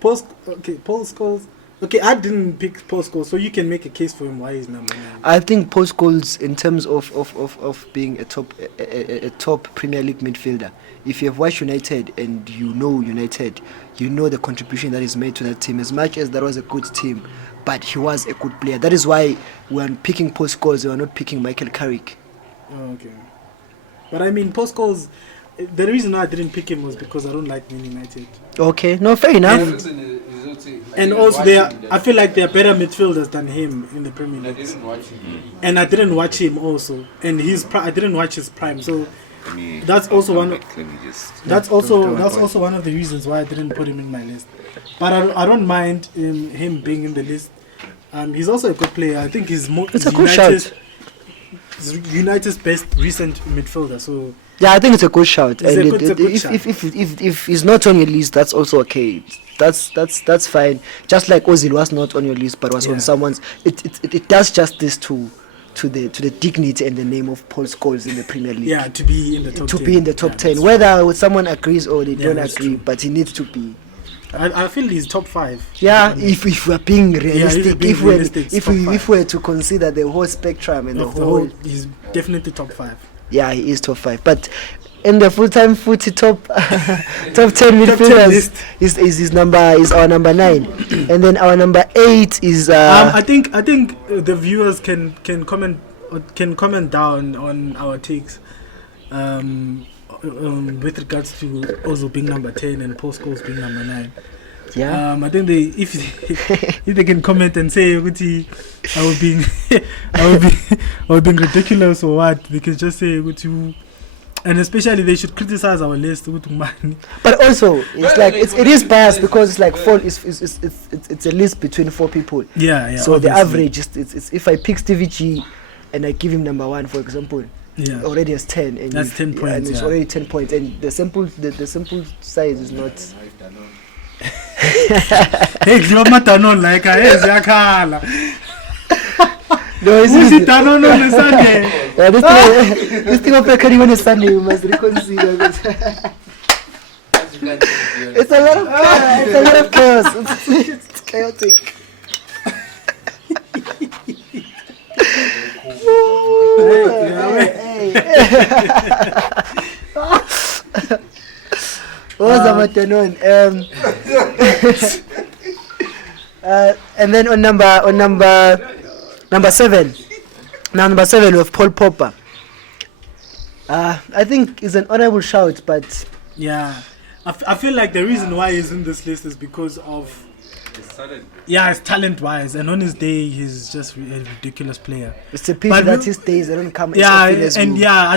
Paul Scholes. Okay, I didn't pick Paul Scholes, so you can make a case for him why he's number 9. I think Paul Scholes, in terms of being a top Premier League midfielder, if you have watched United and you know United, you know the contribution that is made to that team. As much as that was a good team, but he was a good player. That is why we are picking Paul Scholes. We are not picking Michael Carrick. Oh, okay. But I mean, Paul Scholes, the reason why I didn't pick him was because I don't like Man United. Okay, no, fair enough. And also, I feel like they are better midfielders than him in the Premier League. I didn't watch him. And I didn't watch him also, and I didn't watch his prime. So that's also one. That's also one of the reasons why I didn't put him in my list. But I don't mind him being in the list. He's also a good player. I think he's It's a good shout. United's best recent midfielder. So yeah, I think it's a good shout. It's And a good shout. if he's not on your list, that's also okay. That's fine. Just like Ozil was not on your list, but was on someone's. It does justice to the dignity and the name of Paul Scholes in the Premier League. Yeah, to be in the top 10. Be in the top 10, that's whether someone agrees or they don't that's agree, true. but he needs to be. I feel he's top 5. Yeah, if we're being realistic, realistic, if we're to consider the whole spectrum and the whole, he's definitely top 5. Yeah, he is top 5. But in the full-time footy top 10 midfielders is our number 9, and then our number 8 is. I think the viewers can comment down on our takes. With regards to Ozil being number 10 and Paul Scholes being number 9. Yeah. I think if they can comment and say I was being ridiculous or what, they can just say and especially they should criticize our list. But also it's like it is biased because it's like it's a list between 4 people. Yeah. So obviously. the average it's if I pick Stevie G and I give him number 1, for example. Yeah. Already has 10, and that's 10 points. And it's already 10 points, and the sample size is not. Hey, Danon like Yakala. No, it's Danon on Sunday. This thing of recording on a Sunday, you must reconsider. It's a lot of chaos. It's chaotic. What's the matter on? And then on number 7. Now number 7 with Paul Popper. I think it's an honorable shout, but yeah, I feel like the reason why he's in this list is because of his talent-wise, and on his day he's just a ridiculous player. It's a pity that his days they don't come. I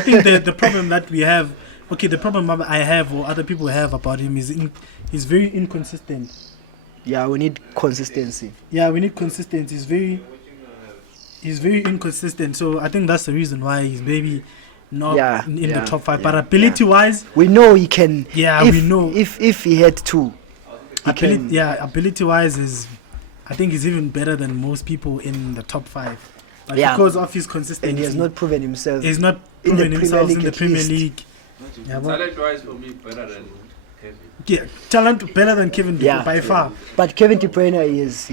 think the problem that we have, the problem I have or other people have about him is he's very inconsistent. Yeah, we need consistency. He's very inconsistent. So I think that's the reason why he's maybe not in the top 5. But ability-wise, we know he can. Yeah, we know if he had to. Ability-wise I think he's even better than most people in the top 5. But because of his consistency, and he has not proven himself. He's not proven himself in the Premier League. Talent-wise, for me, better than Kevin. Yeah, talent better than Kevin by far. But Kevin De Bruyne he's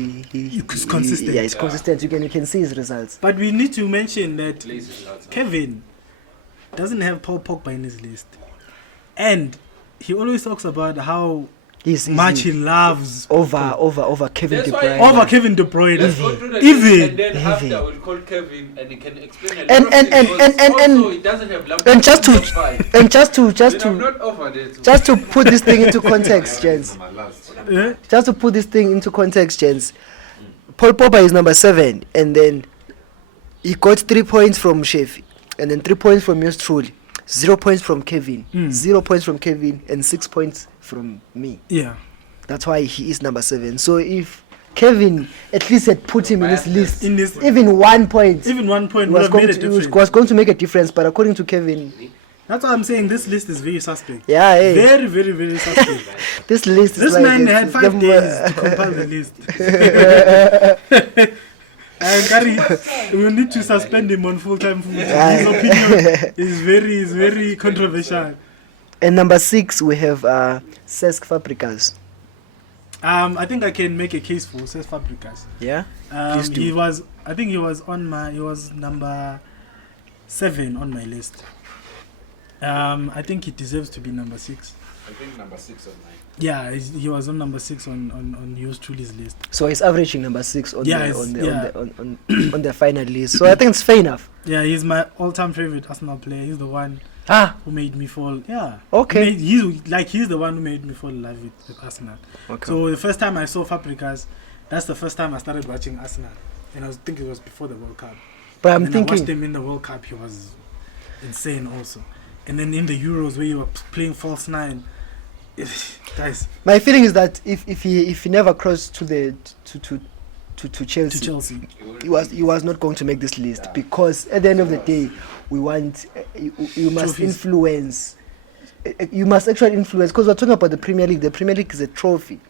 consistent. He's consistent. You can see his results. But we need to mention that Kevin doesn't have Paul Pogba in his list, and he always talks about how much he loves over Kevin De Bruyne. Over Kevin De Bruyne. Let's go through the list, and then after we'll call Kevin and he can explain a lot and he doesn't have just to put this thing into context, gents. Just to put this thing into context, gents. Paul Pogba is number 7, and then He got 3 points from Mshefi, and then 3 points from yours truly, 0 points from Kevin, 0 points from Kevin, and 6 points from me. Yeah. That's why he is number 7. So if Kevin at least had put him in this list, even 1 point, would have made a difference. was going to make a difference. But according to Kevin, that's why I'm saying this list is very suspect. Yeah, hey. Very, very, very suspect. This list. This is like man had 5 days to compile the list. And Gary, we need to suspend him on full-time footy. His opinion is very controversial. And number 6 we have Cesc Fabregas. I think I can make a case for Cesc Fabregas. Yeah. He was number 7 on my list. I think he deserves to be number 6. I think number 6 on mine. Yeah, he was on number 6 on yours truly's list. So he's averaging number 6 on on the final list. So I think it's fair enough. Yeah, he's my all-time favorite Arsenal player. He's the one who made me fall. Yeah. Okay. He's the one who made me fall in love with Arsenal. Okay. So the first time I saw Fabregas, that's the first time I started watching Arsenal, and I think it was before the World Cup. But I watched him in the World Cup. He was insane also. And then in the Euros where you were playing false 9, guys. My feeling is that if he never crossed to Chelsea, he was not going to make this list, because at the end of the day we want you must Trophies. influence. You must actually influence, because we're talking about the Premier League. The Premier League is a trophy,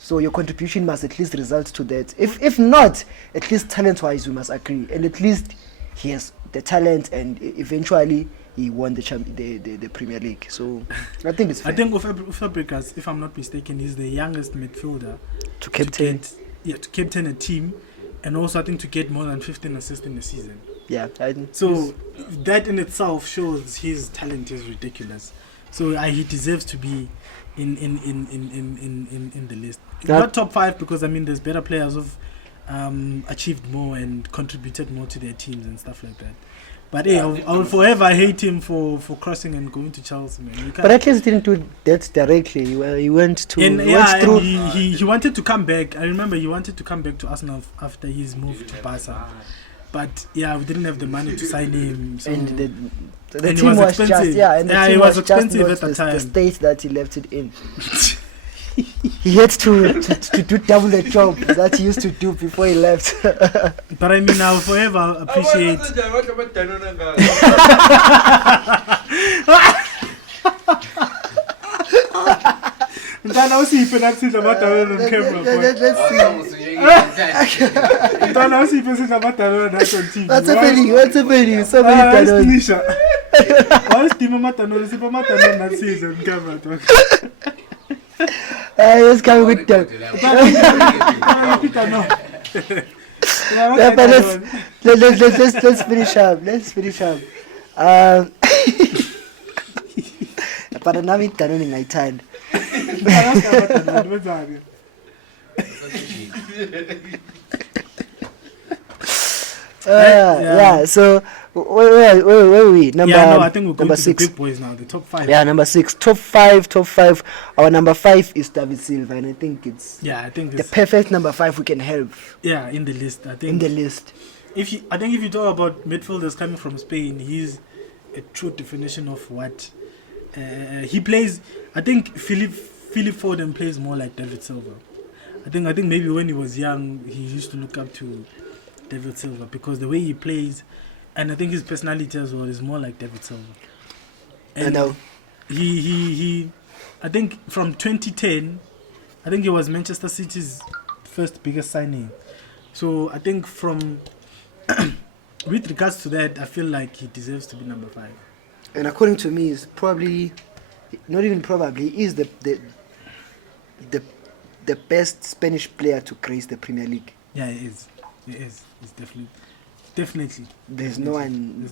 so your contribution must at least result to that. If not, at least talent-wise we must agree, and at least he has the talent, and eventually he won the Premier League. So I think it's fair. I think Fabregas, if I'm not mistaken, is the youngest midfielder to captain. To captain a team, and also I think to get more than 15 assists in a season. Yeah. So that in itself shows his talent is ridiculous. So he deserves to be in the list. Not top 5, because I mean there's better players who've achieved more and contributed more to their teams and stuff like that. But I will forever hate him for crossing and going to Chelsea, man. But at least he didn't do that directly. He went to. He wanted to come back. I remember he wanted to come back to Arsenal after his move to Barca. But we didn't have the money to sign him. So and the team was expensive. It was expensive at the time. The state that he left it in. He had to do double the job that he used to do before he left. But I mean, I'll forever appreciate. Let's see. What's happening? So many let's come with them. But let's finish up. But now it's done in my time. So where are we? I think we're going to 6. the big boys now, the top 5. Yeah, number 6. Top 5. Our number 5 is David Silva, and I think it's the perfect number 5 we can have. Yeah, in the list. I think in the list. If you talk about midfielders coming from Spain, he's a true definition of what he plays. I think Philip Foden plays more like David Silva. I think maybe when he was young, he used to look up to David Silva because the way he plays, and I think his personality as well is more like David Silva. And he I think from 2010, I think he was Manchester City's first biggest signing. So I think from with regards to that, I feel like he deserves to be number 5. And according to me, is probably not even probably is the best Spanish player to grace the Premier League. Yeah, it is. It's definitely. There's no one.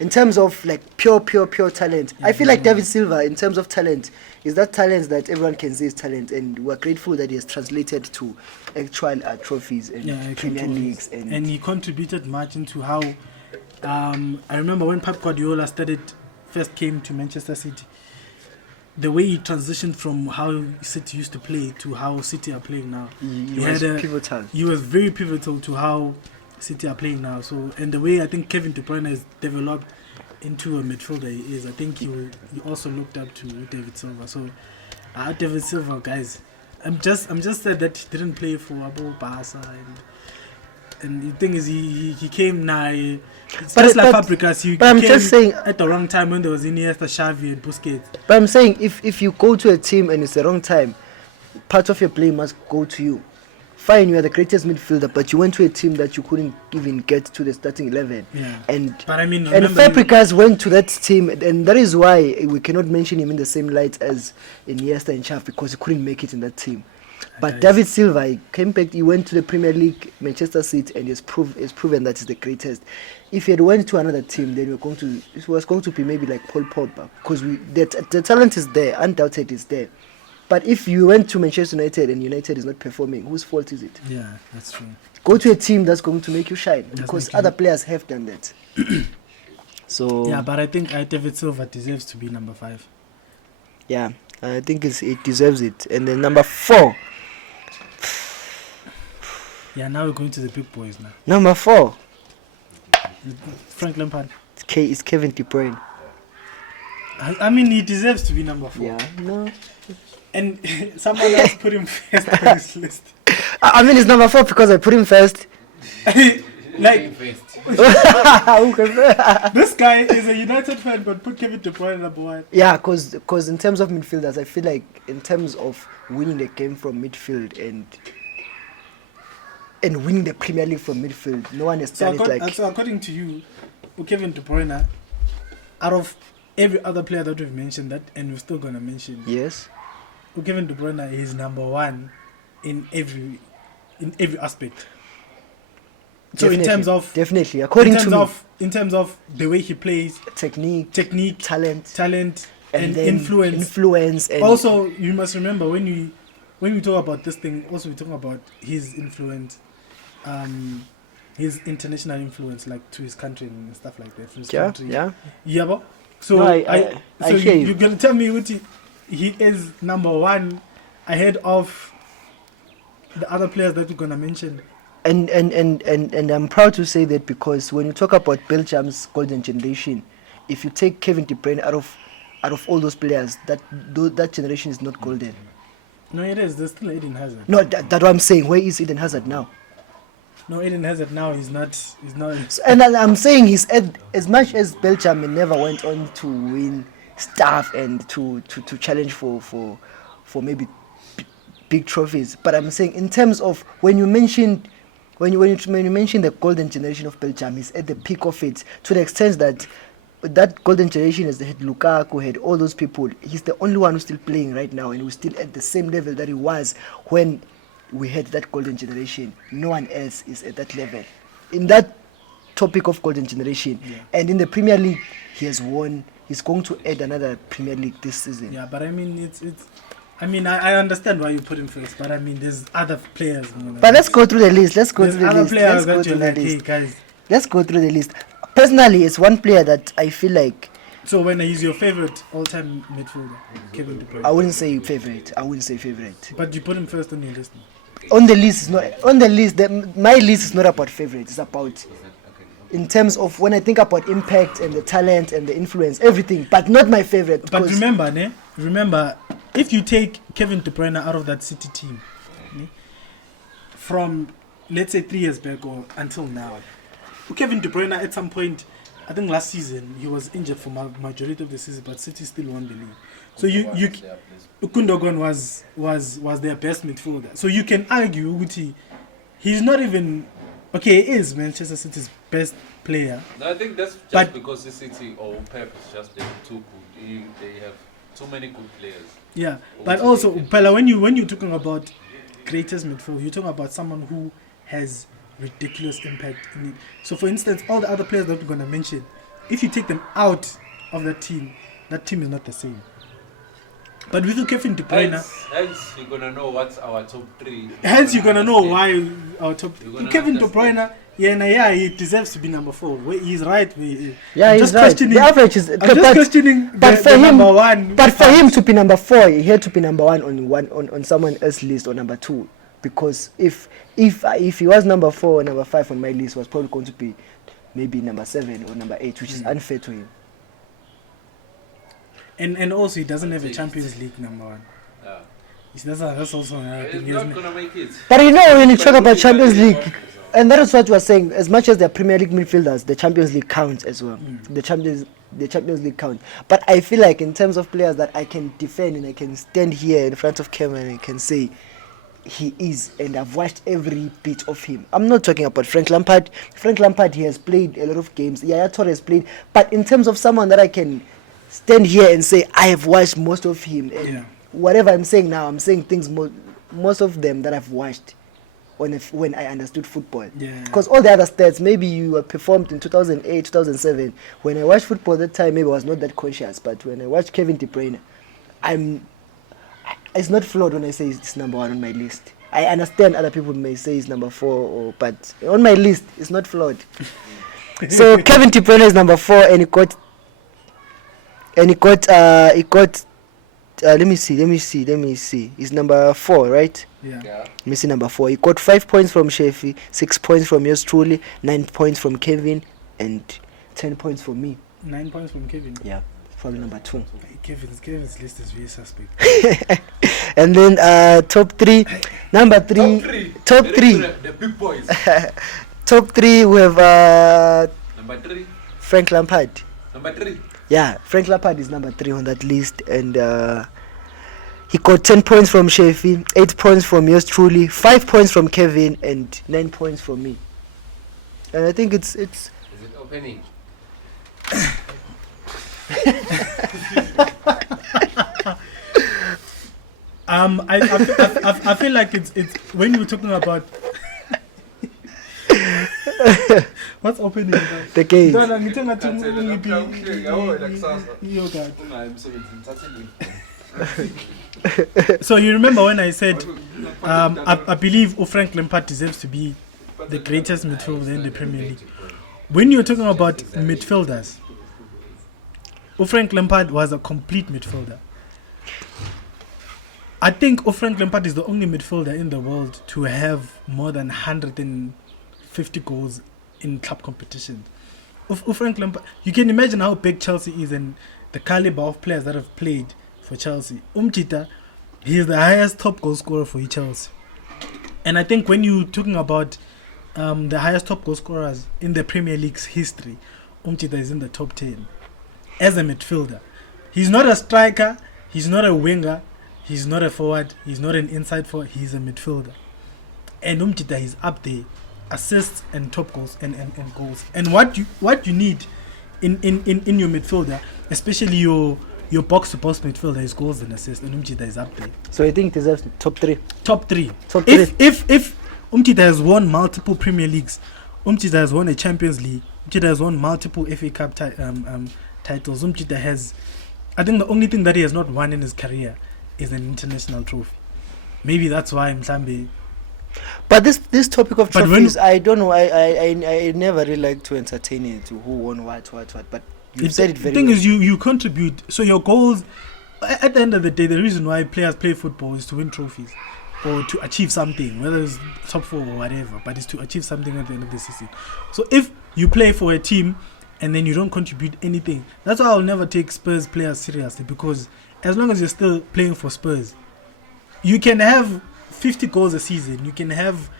In terms of like pure talent, I feel like David Silva, in terms of talent, is that talent that everyone can say is talent, and we're grateful that he has translated to actual trophies and Premier Leagues, and he contributed much into how. I remember when Pep Guardiola first came to Manchester City, the way he transitioned from how City used to play to how City are playing now. He was pivotal. He was very pivotal to how City are playing now. So, and the way I think Kevin De Bruyne has developed into a midfielder he is, I think he also looked up to David Silva. So, David Silva, guys, I'm just sad that he didn't play for Abu Barca, and the thing is he came now. It's just like Fabregas. He but I'm came just saying, at the wrong time when there was Iniesta, Xavi, and Busquets. But I'm saying if you go to a team and it's the wrong time, part of your play must go to you. Fine, you are the greatest midfielder, but you went to a team that you couldn't even get to the starting 11. Yeah. But I mean, and Fabregas went to that team, and that is why we cannot mention him in the same light as Iniesta and Xavi, because he couldn't make it in that team. But David Silva, he came back, he went to the Premier League, Manchester City, and he's proven that he's the greatest. If he had went to another team, then it was going to be maybe like Paul Pogba, because the talent is there, undoubted is there. But if you went to Manchester United and United is not performing, whose fault is it? Yeah, that's true. Go to a team that's going to make you shine, because other players have done that. So yeah, but I think David Silva deserves to be number 5. Yeah, I think it deserves it. And then number 4. Yeah, now we're going to the big boys now. Number 4. Frank Lampard. It's Kevin De Bruyne. I mean, he deserves to be number 4. Yeah, no. And someone else put him first on his list. I mean, it's number 4 because I put him first. Like, this guy is a United fan, but put Kevin De Bruyne number 1. Yeah, because in terms of midfielders, I feel like in terms of winning the game from midfield and winning the Premier League from midfield, no one has done it like. So according to you, Kevin De Bruyne, out of every other player that we've mentioned, that and we're still gonna mention, Yes. Kevin De Bruyne is number 1 in every aspect. So Definitely, in terms of in terms of the way he plays, technique, talent, and then influence. And also, you must remember when we talk about this thing, also we talk about his influence, his international influence, like to his country and stuff like that. For his country. Yeah. But so no, I hear you. You're gonna tell me what he is number 1 ahead of the other players that we're gonna mention. And I'm proud to say that, because when you talk about Belgium's golden generation, if you take Kevin De Bruyne out of all those players, that generation is not golden. No, it is. There's still Eden Hazard. No, that's what I'm saying. Where is Eden Hazard now? No, Eden Hazard now is not. And I'm saying he's as much as Belgium never went on to win stuff and to challenge for maybe big trophies. But I'm saying in terms of when you mention the golden generation of Belgium, he's at the peak of it, to the extent that golden generation has had Lukaku, had all those people. He's the only one who's still playing right now, and we're still at the same level that he was when we had that golden generation. No one else is at that level. In that topic of golden generation, and in the Premier League, he has won. He's going to add another Premier League this season. Yeah, but I mean, I understand why you put him first, but I mean, there's other players. But let's go through the list. Let's go through the list. Players that you're like, hey guys. Let's go through the list. Personally, it's one player that I feel like. So when he's your favorite all-time midfielder, Kevin De Bruyne. I wouldn't say favorite. But you put him first on your list. On the list, my list is not about favorite. It's about, in terms of when I think about impact and the talent and the influence, everything, but not my favorite. But remember, if you take Kevin De Bruyne out of that City team, from let's say 3 years back or until now, Kevin De Bruyne at some point, I think last season, he was injured for majority of the season, but City still won the league. So Gundogan was their best midfielder. So you can argue he's not even, okay, he is Manchester City's best player. No, I think that's just because the City or Pep is just too good. They have too many good players. Yeah, but also, Pella, when you're talking about greatest midfield, you're talking about someone who has ridiculous impact in it. So for instance, all the other players that we're going to mention, if you take them out of that team is not the same. But with Kevin De Bruyne, hence you're going to know what's our top 3. Hence you're going to know why our top 3. Kevin De Bruyne, he deserves to be number 4. He's right. Yeah, he's right. The average is. I'm just questioning number 1. But for him to be number 4, he had to be number 1 on someone else's list, or number 2. because if he was number 4 or number 5 on my list, was probably going to be maybe number 7 or number 8, which is unfair to him. And also he doesn't have a Champions League number 1. Yeah. That's also another thing. He's not gonna make it. But you know, when you talk about Champions League, and that is what you are saying, as much as they're Premier League midfielders, the Champions League counts as well. The Champions League counts. But I feel like in terms of players that I can defend and I can stand here in front of camera and I can say he is, and I've watched every bit of him. I'm not talking about Frank Lampard. Frank Lampard, he has played a lot of games. Yaya Toure has played. But in terms of someone that I can stand here and say I have watched most of him, and whatever I'm saying now, I'm saying things most of them that I've watched when I understood football. Because all the other stats, maybe you performed in 2008, 2007. When I watched football that time, maybe I was not that conscious. But when I watched Kevin De Bruyne, it's not flawed when I say it's number 1 on my list. I understand other people may say it's number 4, but on my list, it's not flawed. So Kevin De Bruyne is number 4, and he got let me see. He's number 4, right? Yeah. Let me see number 4. He got 5 points from Mshefi, 6 points from yours truly, 9 points from Kevin, and 10 points from me. 9 points from Kevin. Yeah, probably number 2. Kevin's list is very suspect. And then top 3, number 3, top 3. The big boys. Top 3 we have Number 3. Frank Lampard. Number 3. Yeah, Frank Lampard is number 3 on that list, and he got 10 points from Mshefi, 8 points from yours truly, 5 points from Kevin, and 9 points from me. And I think it's. Is it opening? I feel like it's when you're talking about what's opening about? The case. So you remember when I said I believe Frank Lampard deserves to be the greatest midfielder in the Premier League. When you're talking about midfielders, Frank Lampard was a complete midfielder. I think Frank Lampard is the only midfielder in the world to have more than 150 goals in club competition. Frank Lampard, you can imagine how big Chelsea is and the caliber of players that have played for Chelsea. Umtita, he is the highest top goal scorer for Chelsea. And I think when you're talking about the highest top goal scorers in the Premier League's history, Umtita is in the top 10 as a midfielder. He's not a striker, he's not a winger, he's not a forward, he's not an inside forward, he's a midfielder. And Umtita is up there, assists and top goals and goals. And what you need in your midfielder, especially your box to box midfielder, is goals and assists, and Umtita is up there. So I think he deserves top 3. Top 3. If Umtita has won multiple Premier Leagues, Umtita has won a Champions League, Umtita has won multiple FA Cup titles. Umtita has, I think the only thing that he has not won in his career is an international trophy. Maybe that's why Mshefi. But this topic of trophies, I don't know. I never really like to entertain it, who won what. But you said it very well. The thing is, you contribute. So your goals, at the end of the day, the reason why players play football is to win trophies or to achieve something, whether it's top 4 or whatever. But it's to achieve something at the end of the season. So if you play for a team and then you don't contribute anything, that's why I'll never take Spurs players seriously, because as long as you're still playing for Spurs, you can have 50 goals a season, you can have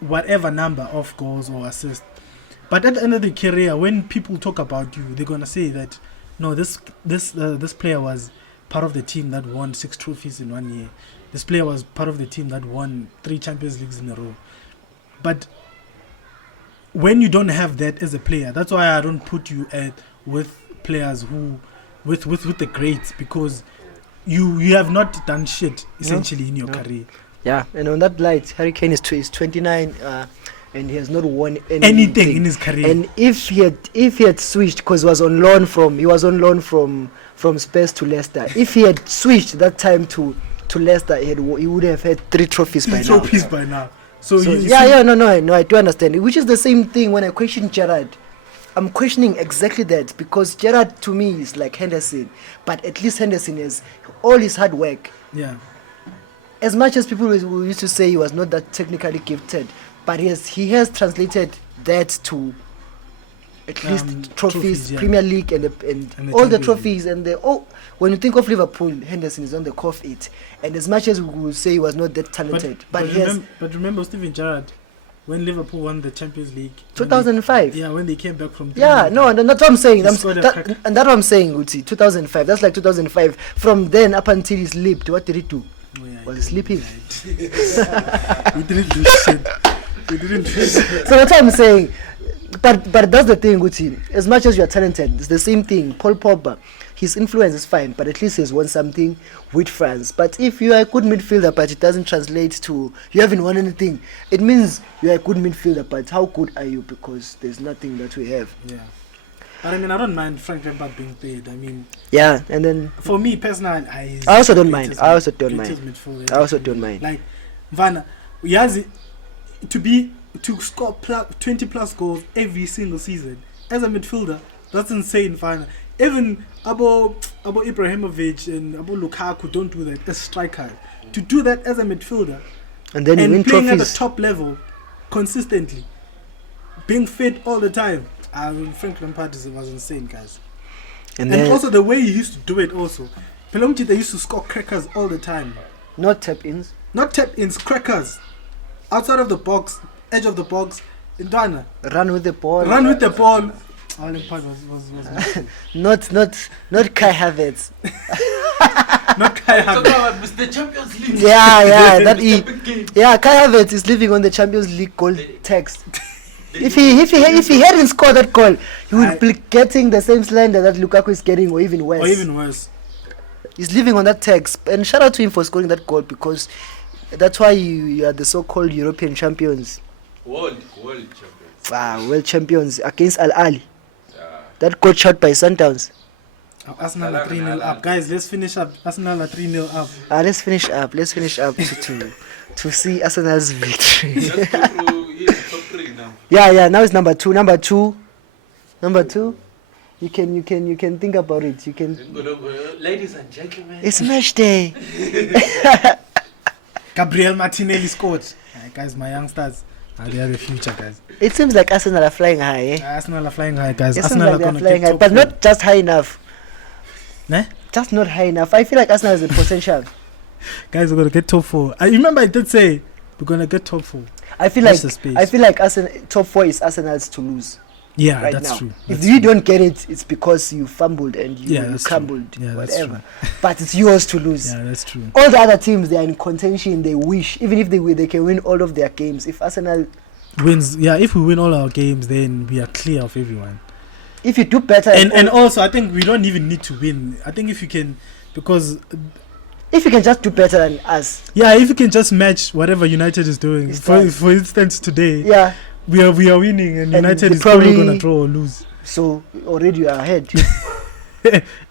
whatever number of goals or assists, but at the end of the career, when people talk about you, they're gonna say that no, this player was part of the team that won 6 trophies in 1 year. This player was part of the team that won 3 Champions Leagues in a row. But when you don't have that as a player, that's why I don't put you with players who with the greats, because you have not done shit essentially in your career. Yeah, and on that light, Harry Kane is 29 and he has not won anything in his career. And if he had switched, because he was on loan from Spurs to Leicester, if he had switched that time to Leicester, he would have had 3 trophies by now. So no, I do understand. Which is the same thing when I question Gerrard. I'm questioning exactly that, because Gerrard to me is like Henderson, but at least Henderson has all his hard work. Yeah. as much as people who used to say he was not that technically gifted, but he has translated that to at least trophies, yeah. Premier League and all the trophies and when you think of Liverpool, Henderson is on the cuff it. And as much as we would say he was not that talented, but remember Steven Gerrard when Liverpool won the Champions League 2005. When they came back from and that's what I'm saying. And that's what I'm saying, Uti. 2005. That's like 2005. From then up until he slept, what did he do? Was he sleeping? He didn't do shit. So that's what I'm saying. But that's the thing, Uti. As much as you are talented, it's the same thing. Paul Pogba, his influence is fine, but at least he's won something with France. But if you are a good midfielder, but it doesn't translate to you haven't won anything, it means you are a good midfielder, but how good are you? Because there's nothing that we have. Yeah. But I mean, I don't mind Frank Lampard being paid. I mean, yeah, and then for me personally, I also don't mind. I also don't mind. Like Vanna, to score 20 plus goals every single season as a midfielder, that's insane. Vanna, even Abo Ibrahimovic and Abo Lukaku don't do that as striker. To do that as a midfielder, and then and win playing trophies at the top level consistently, being fit all the time. Frank Lampard was insane, guys. And also the way he used to do it also. Pelomchi, they used to score crackers all the time. Not tap-ins. Not tap-ins, crackers. Outside of the box, edge of the box. Indana. Run with the ball. Lampard was not Kai Havertz. Not Kai Havertz. The Champions League. Yeah, Kai Havertz is living on the Champions League goal text. If he hadn't scored that goal, he would be getting the same slander that Lukaku is getting, or even worse. He's living on that text, and shout out to him for scoring that goal, because that's why you are the so-called European champions. World champions. World champions against Al Ahly. That got shot by Sundowns. Arsenal are 3-0 up. Guys, let's finish up. Arsenal are 3-0 up. Let's finish up to see Arsenal's victory. Let's go through top 3 now. Yeah, now it's number 2. Number 2. You can think about it. You can. Ladies and gentlemen, It's match day. Gabriel Martinelli scored. Guys, my youngsters. They are the future, guys. It seems like Arsenal are flying high, Arsenal are flying high, guys. It Arsenal seems like are they're going flying to high, but not just high enough. Just not high enough. I feel like Arsenal has the potential. Guys, we're going to get top 4. I remember I did say we're going to get top 4. I feel like Arsenal top 4 is Arsenal's to lose. Yeah, right that's now. true. If you don't get it, it's because you fumbled and you crumbled, whatever. But it's yours to lose. Yeah, that's true. All the other teams, they are in contention. They wish, even if they can win all of their games. If Arsenal wins, if we win all our games, then we are clear of everyone. If you do better, and also I think we don't even need to win. I think if you can, because if you can just do better than us, if you can just match whatever United is doing. For instance, today, we are winning, and United is probably going to draw or lose. So already you are ahead.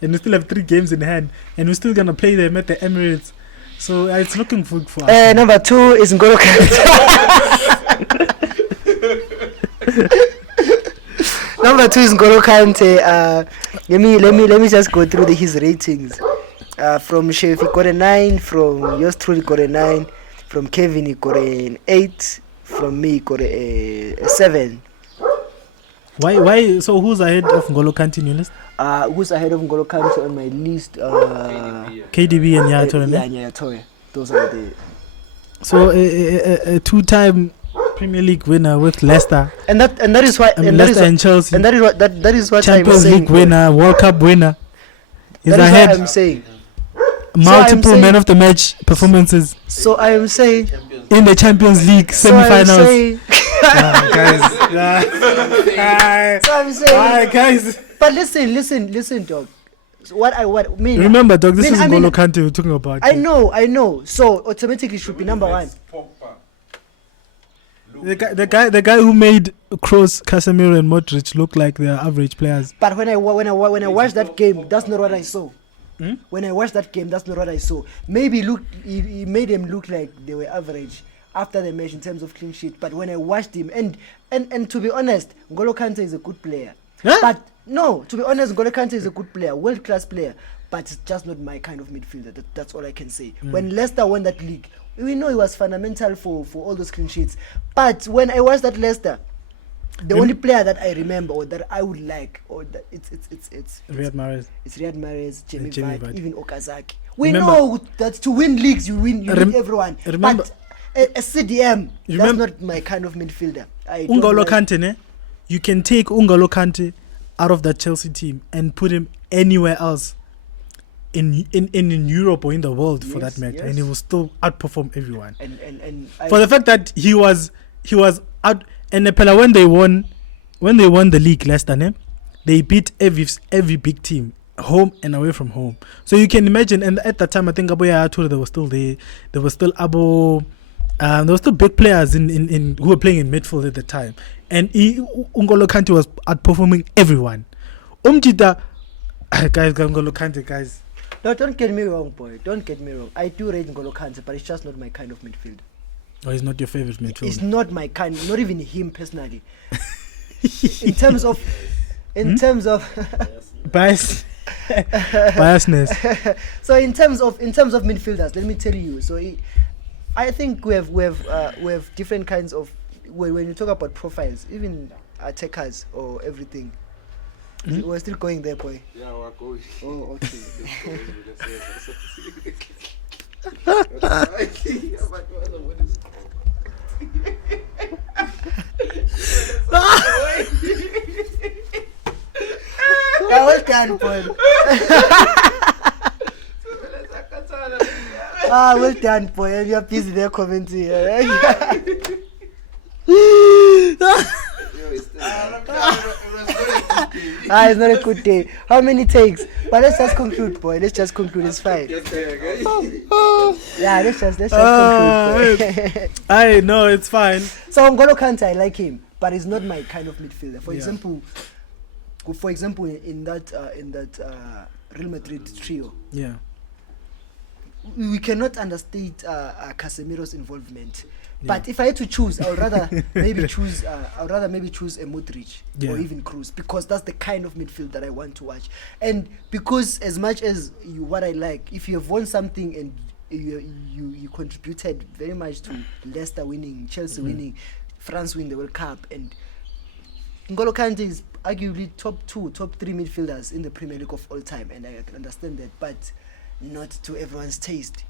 And we still have 3 games in hand, and we're still going to play them at the Emirates. So it's looking for us. Number 2 is N'Golo Kante. Number 2 is N'Golo Kante. Let me just go through his ratings. From Mshefi, he got a 9. From yours truly, got a 9. From Kevin, he got an 8. From me, he got a 7. Why? So who's ahead of N'Golo Kante in your list? Who's ahead of N'Golo Kante on my list? KDB and Yaya Toure. Yaya Toure. Those are the. So a 2-time Premier League winner with Leicester. And that is why. Leicester and Chelsea. And that is what Champions I'm saying. League winner, World Cup winner. Is ahead. I'm saying. Multiple man of the match performances. So I am saying in the Champions League semi-finals. Guys. So I'm saying. Guys. But listen, dog. What mean? Remember, dog. This is N'Golo Kante we're talking about. I know. So automatically should be number 1. The guy who made Kroos, Casemiro, and Modric look like they are average players. But when I watched that game, that's not what I saw. When I watched that game, that's not what I saw. Maybe he made them look like they were average after the match in terms of clean sheet. But when I watched him, and to be honest, N'Golo Kante is a good player. Huh? But no, to be honest, N'Golo Kante is a good player, world-class player. but it's just not my kind of midfielder. That's all I can say. When Leicester won that league, we know he was fundamental for all those clean sheets. But when I watched that Leicester, the only player that I remember or that I would like, or that it's Riyad Mahrez. It's Riyad Mahrez, Jamie Jamie Vardy, Vardy. even Okazaki. We Remember- know that to win leagues, you need everyone. remember- But a CDM, that's Remember- not my kind of midfielder. I don't N'Golo like- Kante, ne? You can take N'Golo Kante out of that Chelsea team and put him anywhere else in Europe or in the world for Yes, that matter, yes. and he will still outperform everyone. And For the fact that he was out, and Nepela, when they won the league, Leicester, ne? They beat every big team, home and away from home. So you can imagine, and at that time I think Aboya Ature, they were still there. There was still there were still big players in who were playing in midfield at the time, and N'Golo Kante was outperforming everyone. Guys, N'Golo Kante, guys. No, don't get me wrong, boy. Don't get me wrong. I do rate N'Golo Kante, but it's just not my kind of midfield. Oh, he's not your favorite midfielder. It's not my kind. Not even him personally. in terms of Biasness. so in terms of midfielders, let me tell you. So I think we have different kinds of when you talk about profiles, even attackers or everything. We're still going there, boy. Yeah, we're going. Oh, okay. Yeah, well done, boy. Well done, boy. You're busy there commenting. It's not a good day. How many takes? But let's just conclude, boy. Let's just conclude. It's fine. Yeah, let's just conclude. Boy. I know it's fine. So N'Golo Kante, I like him, but he's not my kind of midfielder. For Yeah. example, in that Real Madrid trio, Yeah. we cannot understate Casemiro's involvement. But if I had to choose, I would rather maybe choose a Modric or even Kroos, because that's the kind of midfield that I want to watch. And because as much as what I like, if you have won something and you contributed very much to Leicester winning, Chelsea winning, France win the World Cup, and N'Golo Kante is arguably top 3 midfielders in the Premier League of all time, and I can understand that, but not to everyone's taste.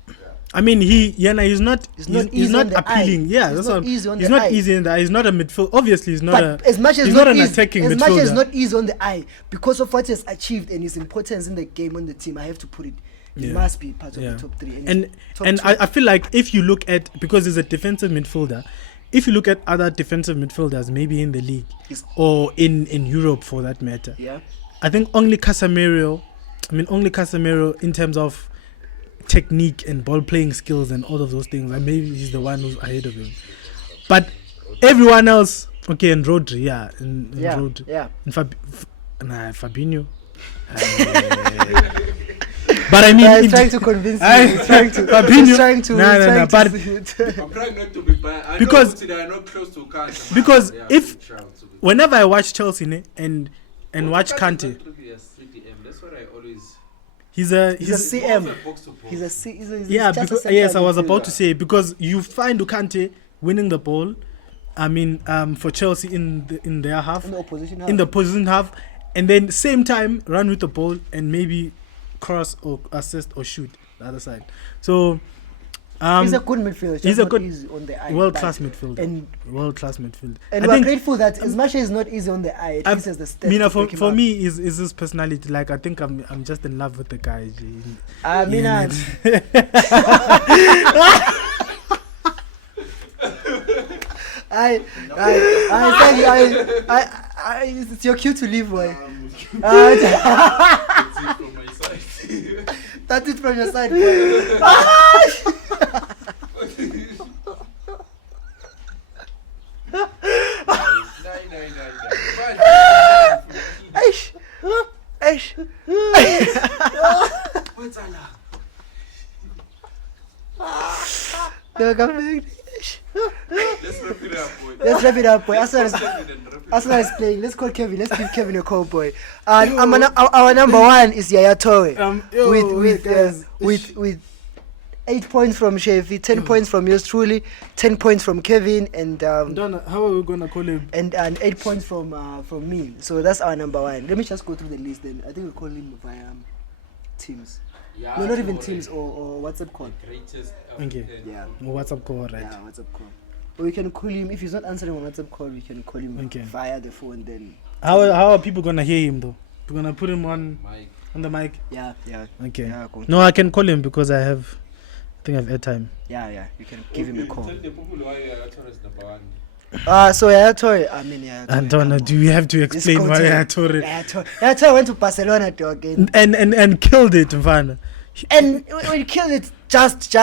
I mean, he's not easy on the appealing. eye. Yeah, He's that's not what. easy on He's the not eye. easy in the eye. He's not a midfield. Obviously, he's not But as much as he's not not an easy, attacking as midfielder. much as not easy on the eye, because of what he has achieved and his importance in the game on the team, I have to put it. He Yeah. must be part of Yeah. the top 3. And top two. I feel like if you look at, because he's a defensive midfielder, if you look at other defensive midfielders, maybe in the league He's- or in Europe for that matter, Yeah. I think only Casemiro in terms of technique and ball playing skills and all of those things, and maybe he's the one who's ahead of him. But everyone else, okay, and Rodri, and Rodri, Yeah. and Fabinho. But I mean, He's trying to convince me. He's trying to. Fabinho. He's trying to. No, he's no, no, trying but- to- I'm trying not to be bad. I Because- know they are not close to Kante. because They are if- big shouts to be- Whenever I watch Chelsea and watch Kante, Yes, 3DM. That's what I always. He's a More of CM. a box to box. He's a C. He's yeah, just a because, central yes, I was about midfielder. to say, because you find Kante winning the ball. I mean, for Chelsea in their half, in the opposition. in the opposition half, and then same time run with the ball and maybe cross or assist or shoot the other side. So he's a good midfielder. he's just a not good easy on the eye, world-class but- midfielder. And World-class midfielder. and I we're think, grateful that as much as it's not easy on the eye, at least has the steps. Mina, to back him for up. me is his personality. Like, I think I'm just in love with the guy. Mina. It's your cue to leave, boy. That's it from my side. That's it from your side, boy. Eish. Eish. What's Allah? No, come back. Let's wrap it up, boy. Let's wrap it up, boy. As far as Let's wrap it up. Arsenal is playing. Let's call Kevin. Let's give Kevin a call, boy. And our number 1 is Yaya Toure. With 8 points from Mshefi, 10 points from yours truly, 10 points from Kevin, and how are we gonna call him? And 8 points from me. So that's our number 1. Let me just go through the list. Then I think we'll call him via Teams. Yeah, No, not even Teams or WhatsApp call. Greatest Okay. Yeah. WhatsApp call, right? Yeah, WhatsApp call. Or we can call him if he's not answering on WhatsApp call. We can call him Okay. via the phone. Then How are people gonna hear him though? We're gonna put him on Mike. the mic. yeah. Okay. Yeah, cool. No, I can call him because I think I have airtime. Yeah. You can give him a call. Tell the people why Torres is number 1. So Yaya Toure. I mean Yaya Toure. Antonio, do we have to explain why I told it? Yaya Toure went to Barcelona to again. And killed it, Mfana. And when he killed it, just,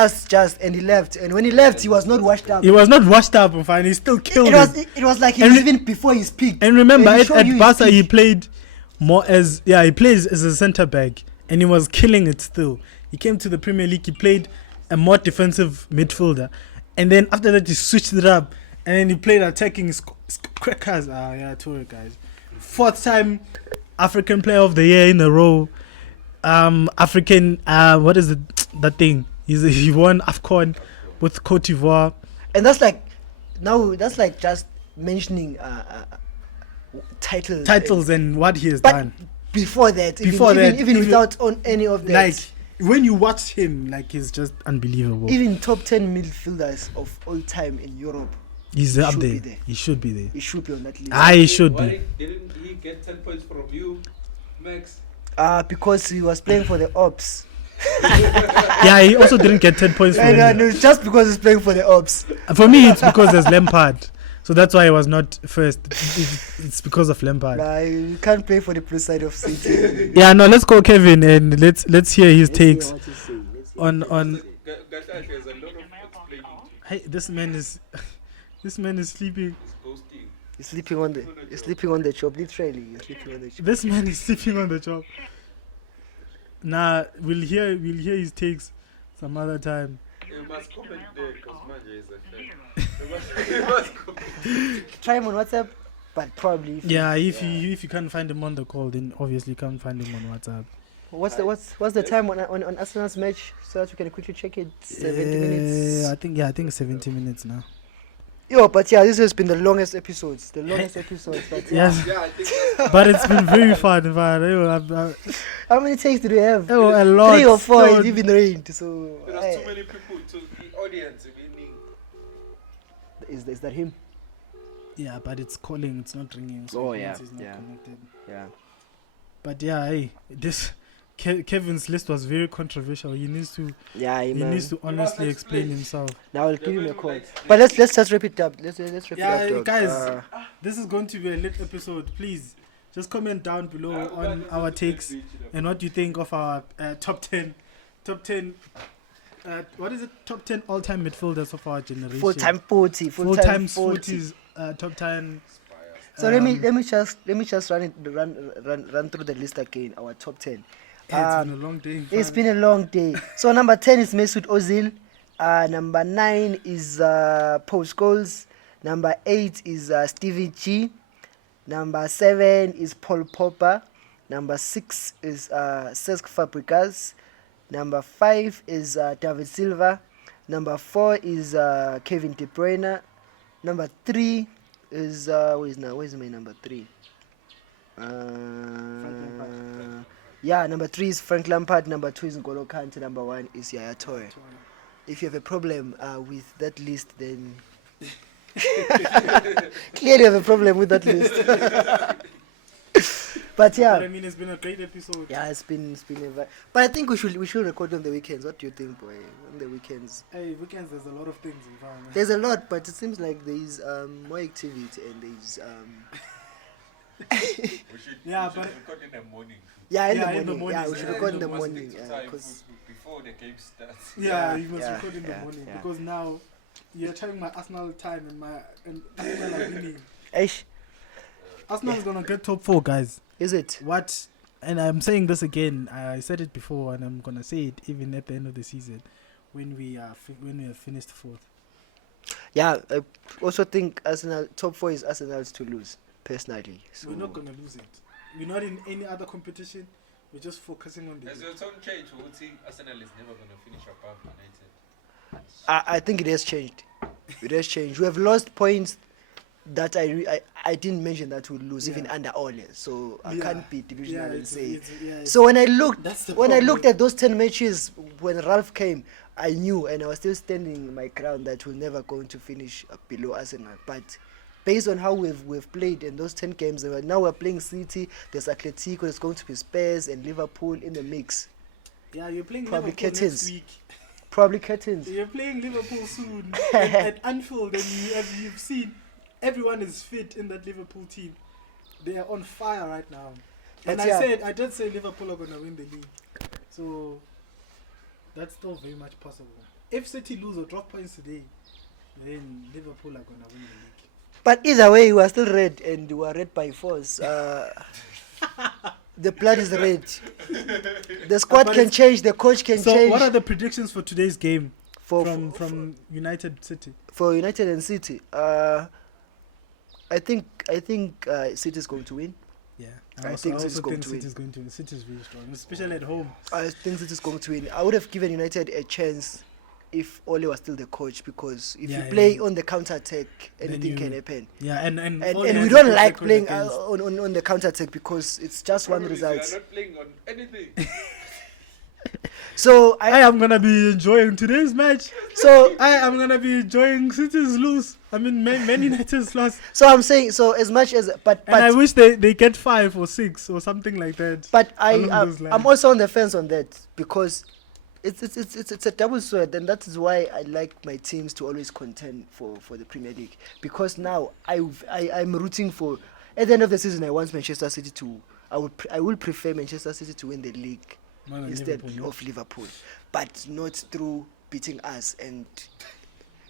and he left. And when he left, he was not washed up. He was not washed up, Mfana. He still killed it. It was like he And was even before his peak. And remember, And he showed you at his Barca, he peak. played he plays as a centre back, and he was killing it still. He came to the Premier League, he played a more defensive midfielder, and then after that, he switched it up, and then he played attacking crackers. Toure, guys. 4th time African Player of the Year in a row. African, what is it? That thing? He won AFCON with Cote d'Ivoire. And that's like just mentioning titles. And what he has But done. before that, Even even without on any of that, Like, when you watch him, like, he's just unbelievable. even top 10 midfielders of all time in Europe, He's He up should there. be there. He should be there. he should be on that list. He should Why be. didn't he get 10 points from you, Max? Because he was playing for the Ops. Yeah, he also didn't get 10 points for No, me. it's just because he's playing for the Ops. For me, it's because there's Lampard. So that's why he was not first. It's because of Lampard. You can't play for the plus side of City. Yeah, no, let's call Kevin and let's hear his Let's hear takes what he's saying. Let's hear on. There's a lot of explaining to. Hey, this man is sleeping. He's ghosting. He's sleeping on the job, literally. He's sleeping on the job. This man is sleeping on the job. Nah, we'll hear his takes some other time. You must comment there because Manja is a fan. You must comment. Try him on WhatsApp, but probably. If you can't find him on the call, then obviously you can't find him on WhatsApp. What's the time on Arsenal's match so that we can quickly check it? 70 minutes. I think 70 minutes now. But this has been the longest episodes. But Yes, Yeah, I think that's but it's been very fun. How many takes do we have? A lot. 3 or 4. So- It even rained. So there's too many people to the audience, meaning. is that him? Yeah, but it's calling. It's not ringing. So Oh, it yeah, means it's not yeah. connected. Yeah. But yeah, hey, this Kevin's list was very controversial. He needs to honestly explain himself. Now I'll give him a call. But let's just wrap it up. Let's wrap it Yeah, up, dog. guys, this is going to be a lit episode. Please, just comment down below on our takes and what you think of our top 10. What is it? Top 10 all-time midfielders of our generation. Fulltime footy. Full-time footies, top 10. So let me just run through the list again. Our top 10. Yeah, it's been a long day. It's been a long day. So number 10 is Mesut Ozil. Number 9 is Paul Scholes. Number 8 is Stevie G. Number 7 is Paul Popper. Number 6 is Cesc Fabregas. Number 5 is David Silva. Number 4 is Kevin De Bruyne. Number 3 is where's my number 3? Number 3 is Frank Lampard. Number 2 is N'Golo Kante. Number 1 is Yaya Toure. If you have a problem with that list, then clearly you have a problem with that list. But yeah, I mean, it's been a great episode. yeah, it's been but I think we should record on the weekends. What do you think, boy? On the weekends, Hey, weekends, there's a lot of things in town. there's a lot, but it seems like there's more activity and there's Yeah, but record in the morning. in the morning. morning, We should yeah, record in the Must morning need time because before the game starts. yeah, you must yeah, record in the yeah, morning yeah. because now you're trying my Arsenal time and Arsenal are winning. Arsenal is gonna get top 4, guys. is it? What? And I'm saying this again. I said it before, and I'm gonna say it even at the end of the season, when we are finished 4th. Yeah, I also think Arsenal top 4 is Arsenal's to lose. personally. So We're not gonna lose it. We're not in any other competition. We're just focusing on Has the. your tone changed? Would you see Arsenal is never going to finish above United? I think it has changed. It has changed. We have lost points that I didn't mention that we'll lose even under Ole. So I can't be delusional and say. So when I looked at those 10 matches when Ralph came, I knew, and I was still standing my ground, that we're never going to finish below Arsenal. But based on how we've played in those 10 games, now we're playing City, there's Atletico, there's going to be Spurs and Liverpool in the mix. Yeah, you're playing Probably Liverpool curtains. next week. Probably curtains. You're playing Liverpool soon at Anfield, and you've seen everyone is fit in that Liverpool team. They are on fire right now. And But I did say Liverpool are gonna win the league, so that's still very much possible. If City lose or drop points today, then Liverpool are gonna win the league. But either way, we are still red, and we are red by force. The blood is red. The squad But can change, the coach can So, change. what are the predictions for today's game from for United City? United and City? I think City is going to win. Yeah, I think City's going to win. City's going to win. City's very strong, especially at home. I think City is going to win. I would have given United a chance if Ole was still the coach, because if you play on the counter attack, anything can happen. Yeah, and we don't like playing on the counter attack because it's just one result. We are not playing on anything. So I am gonna be enjoying today's match. So I am gonna be enjoying City's lose. I mean, Man United's loss. So I'm saying, so as much as but I wish they get 5 or 6 or something like that. But I'm also on the fence on that, because it's a double sword, and that is why I like my teams to always contend for the Premier League, because now I'm rooting for, at the end of the season I want Manchester City to, I will prefer Manchester City to win the league instead of Liverpool, but not through beating us. And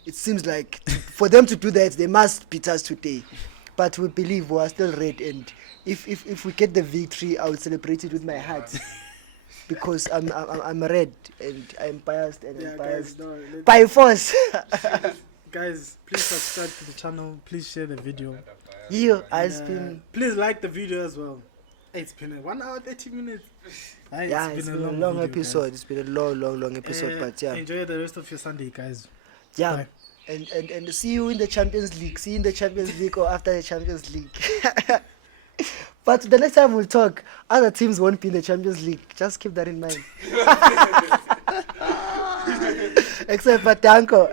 it seems like for them to do that, they must beat us today. But we believe we are still red, and if we get the victory, I will celebrate it with my heart. Because I'm red and I'm biased, and I'm biased by force. Guys, please subscribe to the channel. Please share the video. Please like the video as well. It's been 1 hour 30 minutes. It's been a long episode. Guys. It's been a long episode. But enjoy the rest of your Sunday, guys. Yeah. Bye. And see you in the Champions League. See you in the Champions League or after the Champions League. But the next time we'll talk, other teams won't be in the Champions League. Just keep that in mind. Except for Danko.